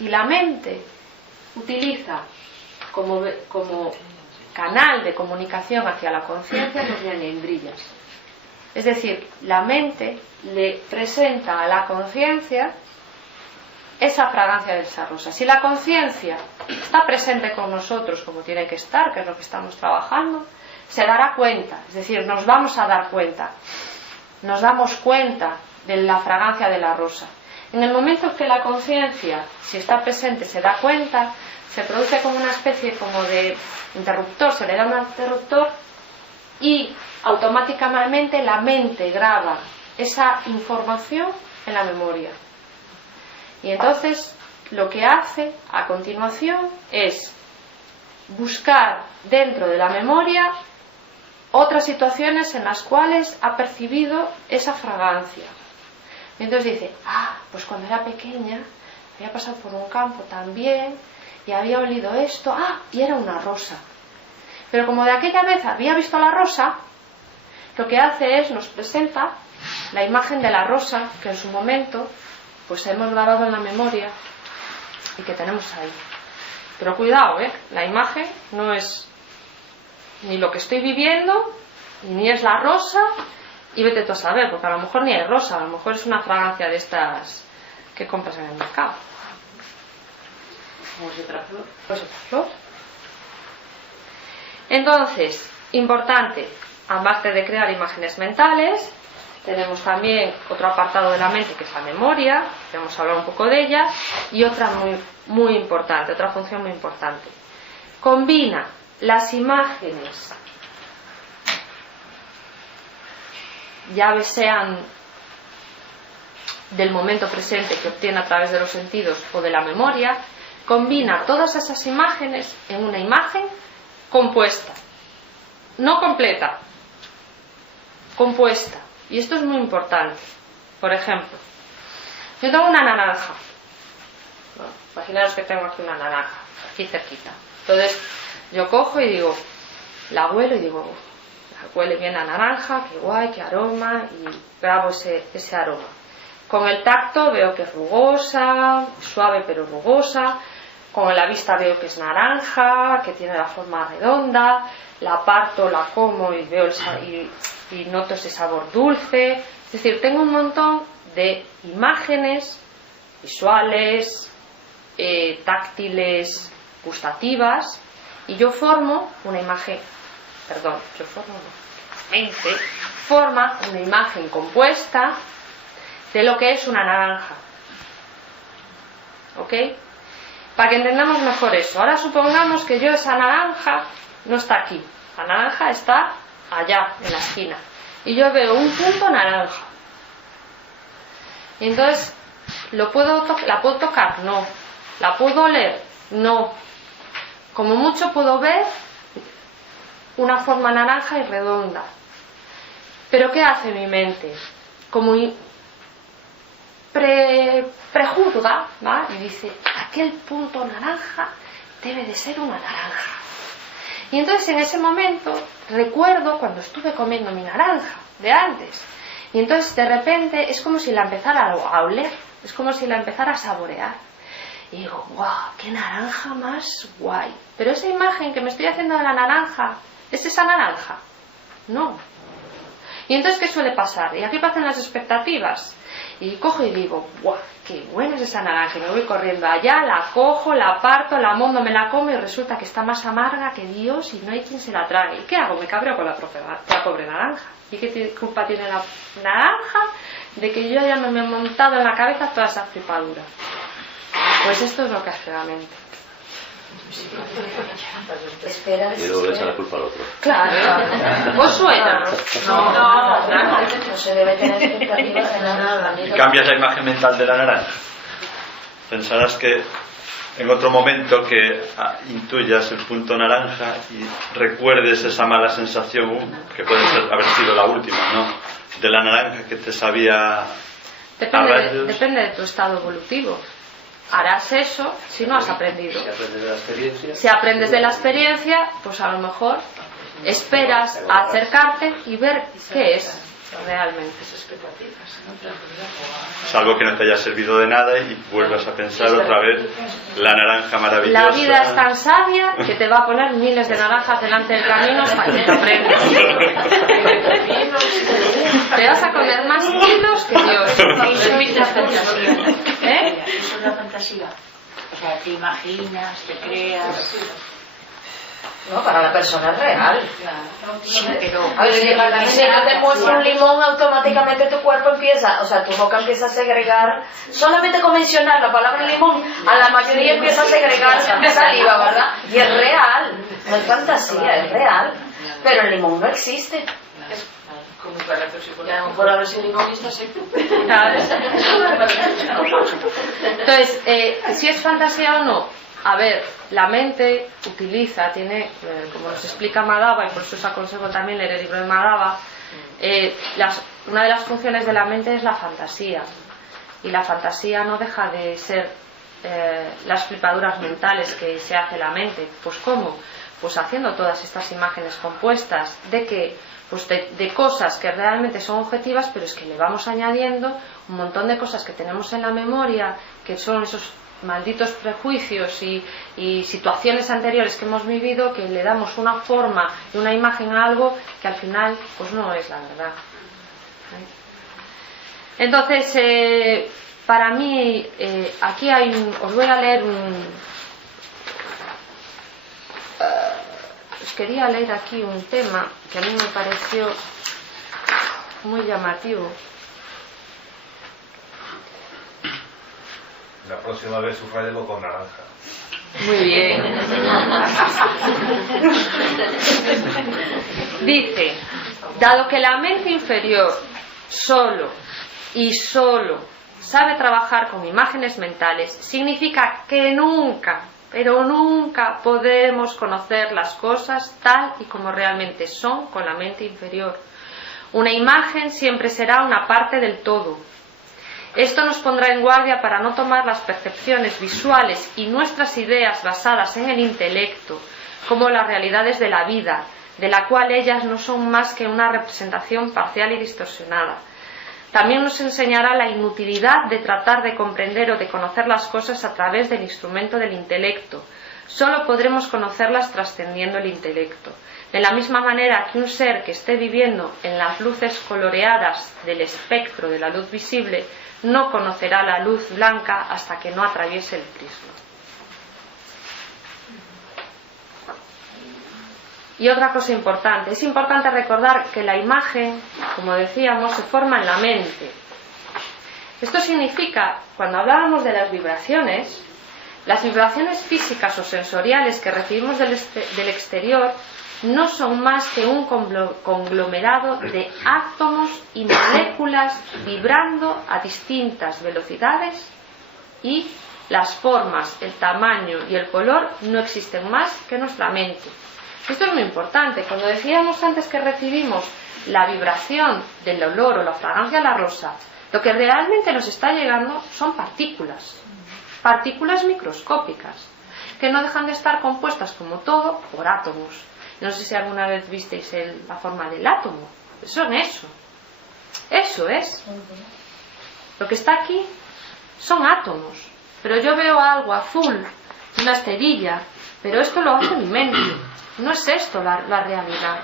Y la mente utiliza como canal de comunicación hacia la conciencia los ganglios. Es decir, la mente le presenta a la conciencia esa fragancia de esa rosa. Si la conciencia está presente con nosotros como tiene que estar, que es lo que estamos trabajando, se dará cuenta, es decir, nos vamos a dar cuenta, nos damos cuenta de la fragancia de la rosa. En el momento en que la conciencia, si está presente, se da cuenta, se produce como una especie como de interruptor, se le da un interruptor y automáticamente la mente graba esa información en la memoria. Y entonces lo que hace a continuación es buscar dentro de la memoria otras situaciones en las cuales ha percibido esa fragancia. Y entonces dice, pues cuando era pequeña había pasado por un campo también y había olido esto, y era una rosa. Pero como de aquella vez había visto la rosa, lo que hace es nos presenta la imagen de la rosa que en su momento pues hemos grabado en la memoria y que tenemos ahí. Pero cuidado, la imagen no es ni lo que estoy viviendo, ni es la rosa, y vete tú a saber, porque a lo mejor ni es rosa, a lo mejor es una fragancia de estas que compras en el mercado. Como si otra flor. Pues otra flor. Entonces, importante, aparte de crear imágenes mentales, tenemos también otro apartado de la mente que es la memoria, que vamos a hablar un poco de ella, y otra muy importante, otra función muy importante. Combina las imágenes, ya sean del momento presente que obtiene a través de los sentidos o de la memoria, combina todas esas imágenes en una imagen compuesta, no completa, compuesta. Y esto es muy importante. Por ejemplo, yo tengo una naranja. Imaginaos que tengo aquí una naranja, aquí cerquita. Entonces yo cojo y digo, la huelo y digo, huele bien a naranja, qué guay, qué aroma, y grabo ese aroma. Con el tacto veo que es rugosa, suave pero rugosa. Con la vista veo que es naranja, que tiene la forma redonda. La parto, la como y veo y noto ese sabor dulce. Es decir, tengo un montón de imágenes visuales, táctiles, gustativas, y yo formo una imagen, la mente forma una imagen compuesta de lo que es una naranja. ¿Ok? Para que entendamos mejor eso. Ahora supongamos que yo esa naranja no está aquí. La naranja está allá, en la esquina. Y yo veo un punto naranja. Y entonces, ¿la puedo tocar? No. ¿La puedo oler? No. Como mucho puedo ver una forma naranja y redonda. Pero ¿qué hace mi mente? Como prejuzga, ¿va? Y dice, aquel punto naranja debe de ser una naranja. Y entonces en ese momento recuerdo cuando estuve comiendo mi naranja de antes. Y entonces de repente es como si la empezara a oler, es como si la empezara a saborear. Y digo, ¡guau! ¡Qué naranja más guay! Pero esa imagen que me estoy haciendo de la naranja, ¿es esa naranja? No. Y entonces, ¿qué suele pasar? Y aquí pasan las expectativas. Y cojo y digo, ¡guau! ¡Qué buena es esa naranja! Y me voy corriendo allá, la cojo, la parto, la mondo, me la como y resulta que está más amarga que Dios y no hay quien se la trague. ¿Y qué hago? Me cabreo con la pobre naranja. ¿Y qué culpa tiene la naranja de que yo ya no me he montado en la cabeza toda esa flipadura? Pues esto es lo que hace la mente. Esperas. Y luego le echa la culpa al otro. Claro. ¿Os suena? No se debe tener expectativas de nada. Y cambias la imagen mental de la naranja. Pensarás que en otro momento que intuyas el punto naranja y recuerdes esa mala sensación, que puede haber sido la última, ¿no? De la naranja que te sabía a rayos. Depende de tu estado evolutivo. Harás eso si no has aprendido. Si aprendes de la experiencia. Si aprendes de la experiencia, pues a lo mejor esperas a acercarte y ver qué es realmente. Salvo que no te haya servido de nada y vuelvas a pensar otra vez la naranja maravillosa. La vida es tan sabia que te va a poner miles de naranjas delante del camino hasta que te aprendas. Te vas a comer más kilos que Dios. ¿Eh? Eso es la fantasía. O sea, te imaginas, te creas. No, para la persona es real. Sí, pero. A ver, si yo te muestro un limón, automáticamente tu cuerpo empieza, o sea, tu boca empieza a segregar, solamente con mencionar la palabra limón, a la mayoría empieza a segregar saliva, ¿verdad? Y es real, no es fantasía, es real. Pero el limón no existe. Como para la por haber sido limonista, sí. Claro. Entonces, si es fantasía o no, a ver, la mente utiliza, tiene, como nos explica Madhava, y por eso os aconsejo también leer el libro de Madhava, una de las funciones de la mente es la fantasía. Y la fantasía no deja de ser las flipaduras mentales que se hace la mente. Pues ¿cómo? Pues haciendo todas estas imágenes compuestas de cosas que realmente son objetivas, pero es que le vamos añadiendo un montón de cosas que tenemos en la memoria, que son esos malditos prejuicios y situaciones anteriores que hemos vivido, que le damos una forma y una imagen a algo que al final pues no es la verdad. Entonces, para mí, aquí os voy a leer os quería leer aquí un tema que a mí me pareció muy llamativo. La próxima vez sufragemos con naranja. Muy bien. Dice, dado que la mente inferior solo sabe trabajar con imágenes mentales, significa que nunca, pero nunca podemos conocer las cosas tal y como realmente son con la mente inferior. Una imagen siempre será una parte del todo. Esto nos pondrá en guardia para no tomar las percepciones visuales y nuestras ideas basadas en el intelecto como las realidades de la vida, de la cual ellas no son más que una representación parcial y distorsionada. También nos enseñará la inutilidad de tratar de comprender o de conocer las cosas a través del instrumento del intelecto. Solo podremos conocerlas trascendiendo el intelecto. De la misma manera que un ser que esté viviendo en las luces coloreadas del espectro de la luz visible no conocerá la luz blanca hasta que no atraviese el prisma. Y otra cosa importante, es importante recordar que la imagen, como decíamos, se forma en la mente. Esto significa, cuando hablábamos de las vibraciones físicas o sensoriales que recibimos del exterior no son más que un conglomerado de átomos y moléculas vibrando a distintas velocidades, y las formas, el tamaño y el color no existen más que en nuestra mente. Esto es muy importante. Cuando decíamos antes que recibimos la vibración del olor o la fragancia de la rosa, lo que realmente nos está llegando son partículas microscópicas, que no dejan de estar compuestas, como todo, por átomos. No sé si alguna vez visteis la forma del átomo. Eso es. Lo que está aquí son átomos. Pero yo veo algo azul, una esterilla, pero esto lo hace mi mente. No es esto la realidad.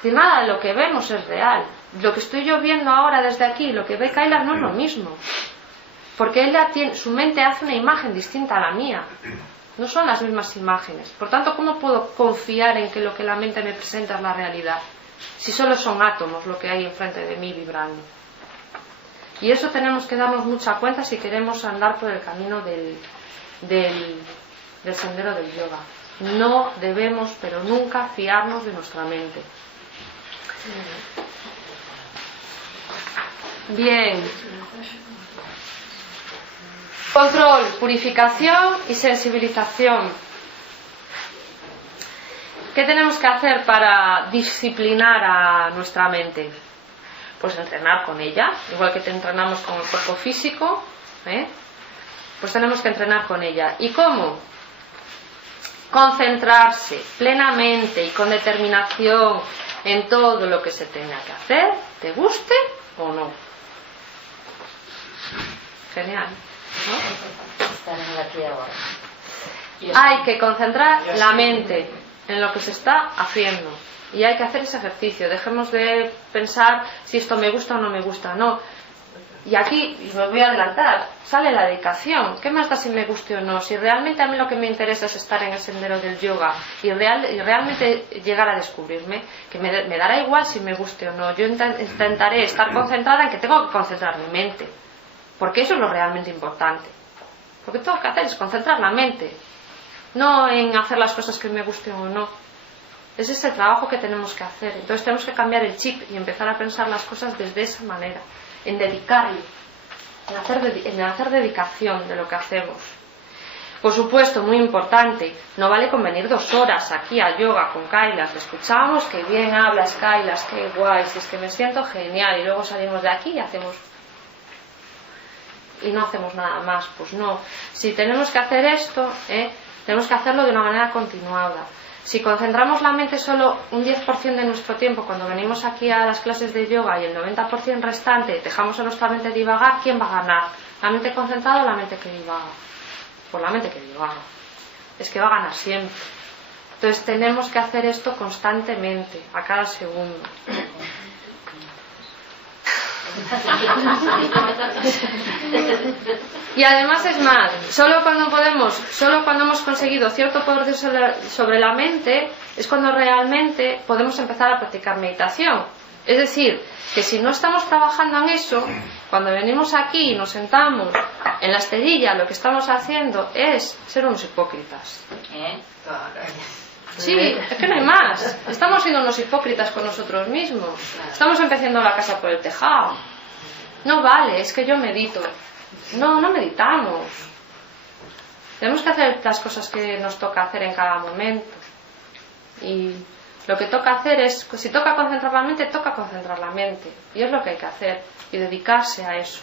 Que nada de lo que vemos es real. Lo que estoy yo viendo ahora desde aquí, lo que ve Kailas no es lo mismo, porque su mente hace una imagen distinta a la mía. No son las mismas imágenes. Por tanto, ¿cómo puedo confiar en que lo que la mente me presenta es la realidad? Si solo son átomos lo que hay enfrente de mí vibrando. Y eso tenemos que darnos mucha cuenta si queremos andar por el camino del sendero del yoga. No debemos, pero nunca, fiarnos de nuestra mente. Bien. Control, purificación y sensibilización. ¿Qué tenemos que hacer para disciplinar a nuestra mente? Pues entrenar con ella, igual que te entrenamos con el cuerpo físico, pues tenemos que entrenar con ella. ¿Y cómo? Concentrarse plenamente y con determinación en todo lo que se tenga que hacer, te guste o no. Genial, ¿no? Estaremos aquí ahora. Hay que concentrar la mente en lo que se está haciendo y hay que hacer ese ejercicio. Dejemos de pensar si esto me gusta o no me gusta, no. Y aquí, y me voy a adelantar, sale la dedicación. ¿Qué más da si me guste o no? Si realmente a mí lo que me interesa es estar en el sendero del yoga y realmente llegar a descubrirme, que me dará igual si me guste o no. Yo intentaré estar concentrada en que tengo que concentrar mi mente, porque eso es lo realmente importante. Lo que tengo que hacer es concentrar la mente, no en hacer las cosas que me gusten o no. Ese es el trabajo que tenemos que hacer. Entonces tenemos que cambiar el chip y empezar a pensar las cosas desde esa manera, en dedicarle, en hacer dedicación de lo que hacemos. Por supuesto, muy importante, no vale con venir 2 horas aquí a yoga con Kailas, escuchamos que bien hablas Kailas, qué guay, si es que me siento genial, y luego salimos de aquí y no hacemos nada más. Pues no, si tenemos que hacer esto, tenemos que hacerlo de una manera continuada. Si concentramos la mente solo un 10% de nuestro tiempo cuando venimos aquí a las clases de yoga y el 90% restante dejamos a nuestra mente divagar, ¿quién va a ganar? ¿La mente concentrada o la mente que divaga? Pues la mente que divaga. Es que va a ganar siempre. Entonces tenemos que hacer esto constantemente, a cada segundo. Y además es más, solo cuando hemos conseguido cierto poder sobre la mente es cuando realmente podemos empezar a practicar meditación. Es decir, que si no estamos trabajando en eso, cuando venimos aquí y nos sentamos en la esterilla, lo que estamos haciendo es ser unos hipócritas. Sí, es que no hay más. Estamos siendo unos hipócritas con nosotros mismos. Estamos empezando la casa por el tejado. No vale, es que yo medito. No meditamos. Tenemos que hacer las cosas que nos toca hacer en cada momento. Y lo que toca hacer es, si toca concentrar la mente, toca concentrar la mente. Y es lo que hay que hacer. Y dedicarse a eso.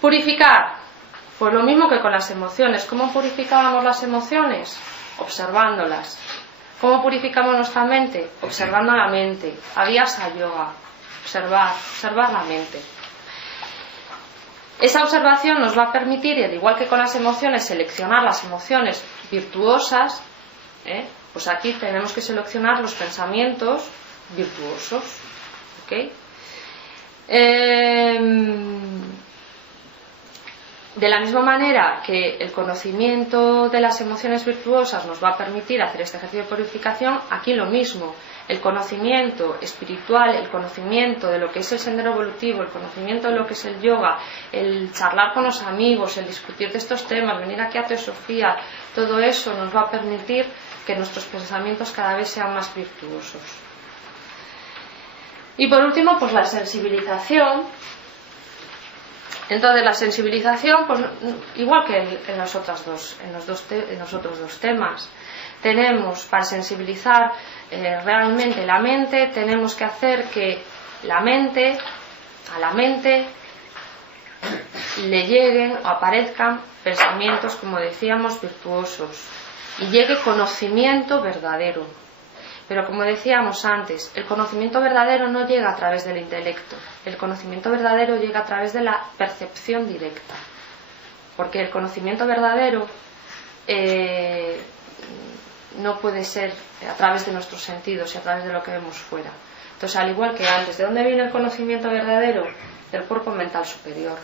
Purificar. Pues lo mismo que con las emociones. ¿Cómo purificábamos las emociones? Observándolas. ¿Cómo purificamos nuestra mente? Observando la mente. Abhyasa yoga. Observar la mente. Esa observación nos va a permitir, y al igual que con las emociones, seleccionar las emociones virtuosas. Pues aquí tenemos que seleccionar los pensamientos virtuosos. ¿Okay? De la misma manera que el conocimiento de las emociones virtuosas nos va a permitir hacer este ejercicio de purificación, aquí lo mismo. El conocimiento espiritual, el conocimiento de lo que es el sendero evolutivo, el conocimiento de lo que es el yoga, el charlar con los amigos, el discutir de estos temas, venir aquí a Teosofía, todo eso nos va a permitir que nuestros pensamientos cada vez sean más virtuosos. Y por último, pues la sensibilización. Entonces la sensibilización, pues igual que en los otros dos temas, tenemos para sensibilizar realmente la mente, tenemos que hacer que a la mente le lleguen o aparezcan pensamientos, como decíamos, virtuosos, y llegue conocimiento verdadero. Pero como decíamos antes, el conocimiento verdadero no llega a través del intelecto, el conocimiento verdadero llega a través de la percepción directa, porque el conocimiento verdadero no puede ser a través de nuestros sentidos y a través de lo que vemos fuera. Entonces, al igual que antes, ¿de dónde viene el conocimiento verdadero? Del cuerpo mental superior.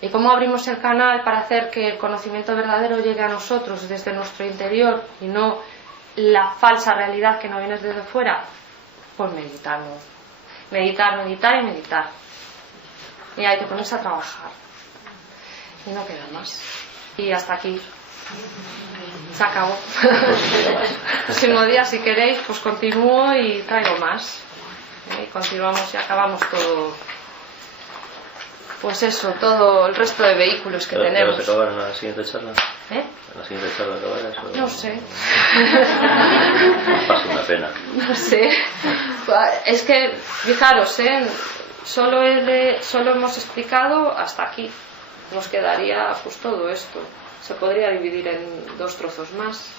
¿Y cómo abrimos el canal para hacer que el conocimiento verdadero llegue a nosotros desde nuestro interior y no la falsa realidad que nos viene desde fuera? Pues meditando. Meditar, meditar y meditar. Y hay que ponerse a trabajar. Y no queda más. Y hasta aquí. Se acabó. El próximo día, si queréis, pues continúo y traigo más. Y continuamos y acabamos todo. Pues eso, todo el resto de vehículos que tenemos. ¿Vas a acabar en la siguiente charla? ¿Eh? ¿En la siguiente charla acabarás? No sé. Pasa una pena. No sé. Es que, fijaros, solo hemos explicado hasta aquí. Nos quedaría pues todo esto. Se podría dividir en 2 trozos más.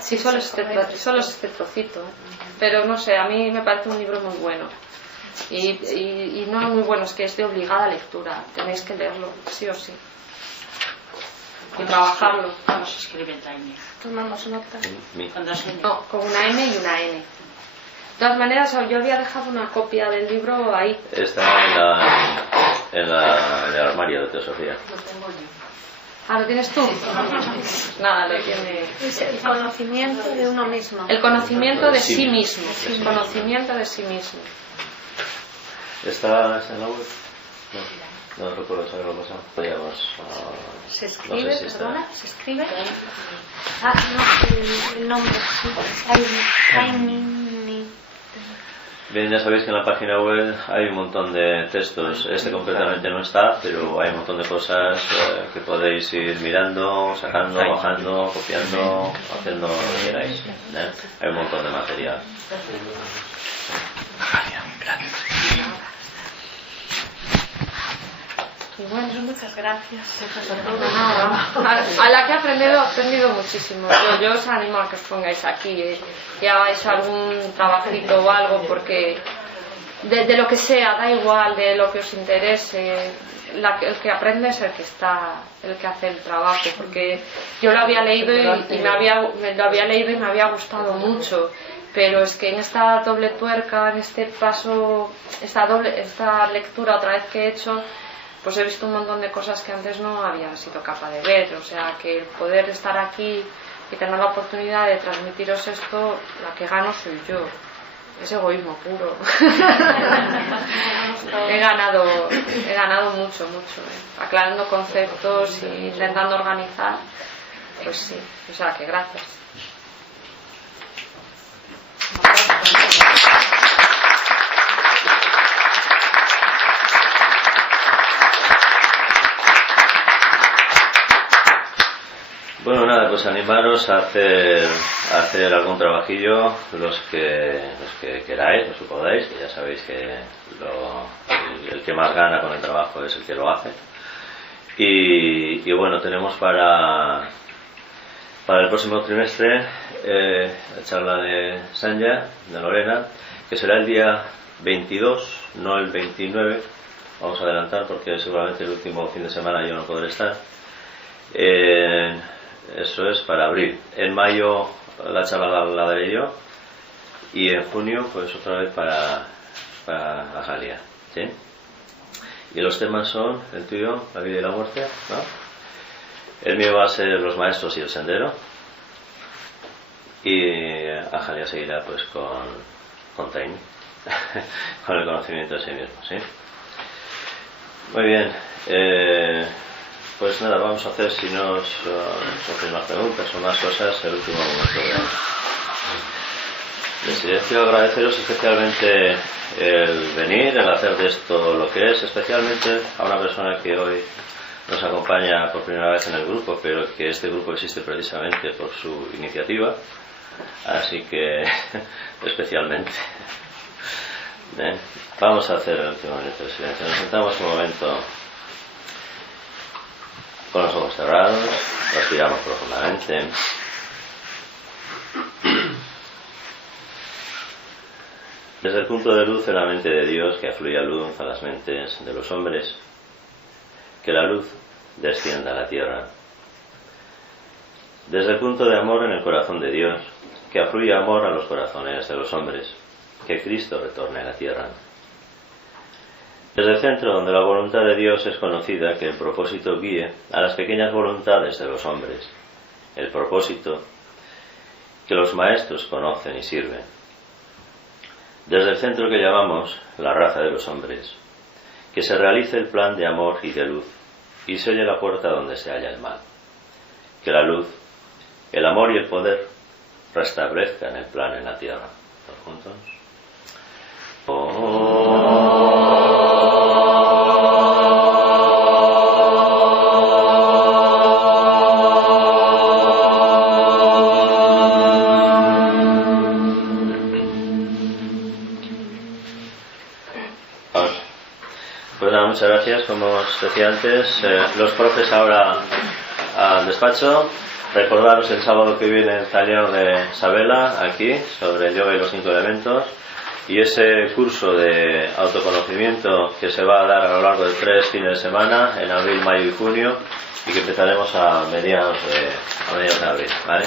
Sí, solo es este trocito. Pero no sé, a mí me parece un libro muy bueno. Y no muy bueno, es que es de obligada lectura. Tenéis que leerlo, sí o sí. Y trabajarlo. ¿Cómo se escribe Taime? Tomamos nota. No, con una M y una N. De todas maneras, yo había dejado una copia del libro ahí. Está en el armario de Teosofía. Ah, ¿lo tienes tú? Nada, lo tiene. Es el conocimiento de uno mismo. El conocimiento de sí mismo. El conocimiento de sí mismo. ¿Está en la web? No recuerdo saberlo pasado. Podríamos. ¿Se escribe? No sé si está. ¿Perdona? ¿Se escribe? Ah, no sé el nombre. Sí. Bien, ya sabéis que en la página web hay un montón de textos. Este concretamente no está, pero hay un montón de cosas que podéis ir mirando, sacando, bajando, copiando, haciendo lo que queráis. Hay un montón de material. Y bueno, muchas gracias. A la que he aprendido muchísimo. Yo os animo a que os pongáis aquí y hagáis algún trabajito o algo, porque de lo que sea, da igual, de lo que os interese, el que aprende es el que hace el trabajo, porque yo lo había leído y me había gustado mucho, pero es que en esta doble tuerca, en este paso, esta lectura otra vez que he hecho, pues he visto un montón de cosas que antes no había sido capaz de ver. O sea, que el poder estar aquí y tener la oportunidad de transmitiros esto, la que gano soy yo. Es egoísmo puro. He ganado mucho, aclarando conceptos e intentando organizar. Pues sí, o sea que gracias. Bueno, nada, pues animaros a hacer algún trabajillo, los que queráis, los que podáis, que ya sabéis que el que más gana con el trabajo es el que lo hace. Y bueno, tenemos para el próximo trimestre la charla de Sanja, de Lorena, que será el día 22, no el 29, vamos a adelantar porque seguramente el último fin de semana yo no podré estar. Eso es para abril. En mayo la charla la daré yo y en junio pues otra vez para Ajalia, ¿sí? Y los temas son el tuyo, la vida y la muerte, ¿no? El mío va a ser los maestros y el sendero, y Ajalia seguirá pues con Taime, con el conocimiento de sí mismo, ¿sí? Muy bien. Pues nada, vamos a hacer, si no os hacéis más preguntas o más cosas, el último momento de silencio. Agradeceros especialmente el venir, el hacer de esto lo que es, especialmente a una persona que hoy nos acompaña por primera vez en el grupo, pero que este grupo existe precisamente por su iniciativa, así que especialmente. Bien, vamos a hacer el último momento de silencio. Nos sentamos un momento con los ojos cerrados, respiramos profundamente. Desde el punto de luz en la mente de Dios, que afluya luz a las mentes de los hombres, que la luz descienda a la tierra. Desde el punto de amor en el corazón de Dios, que afluye amor a los corazones de los hombres, que Cristo retorne a la tierra. Desde el centro donde la voluntad de Dios es conocida, que el propósito guíe a las pequeñas voluntades de los hombres, el propósito que los maestros conocen y sirven. Desde el centro que llamamos la raza de los hombres, que se realice el plan de amor y de luz, y selle la puerta donde se halla el mal. Que la luz, el amor y el poder restablezcan el plan en la tierra. ¿Todos juntos? Pues nada, muchas gracias. Como os decía antes, los profes ahora al despacho. Recordaros el sábado que viene el taller de Sabela aquí sobre el yoga y los 5 elementos, y ese curso de autoconocimiento que se va a dar a lo largo de 3 fines de semana en abril, mayo y junio, y que empezaremos a mediados de abril, ¿vale?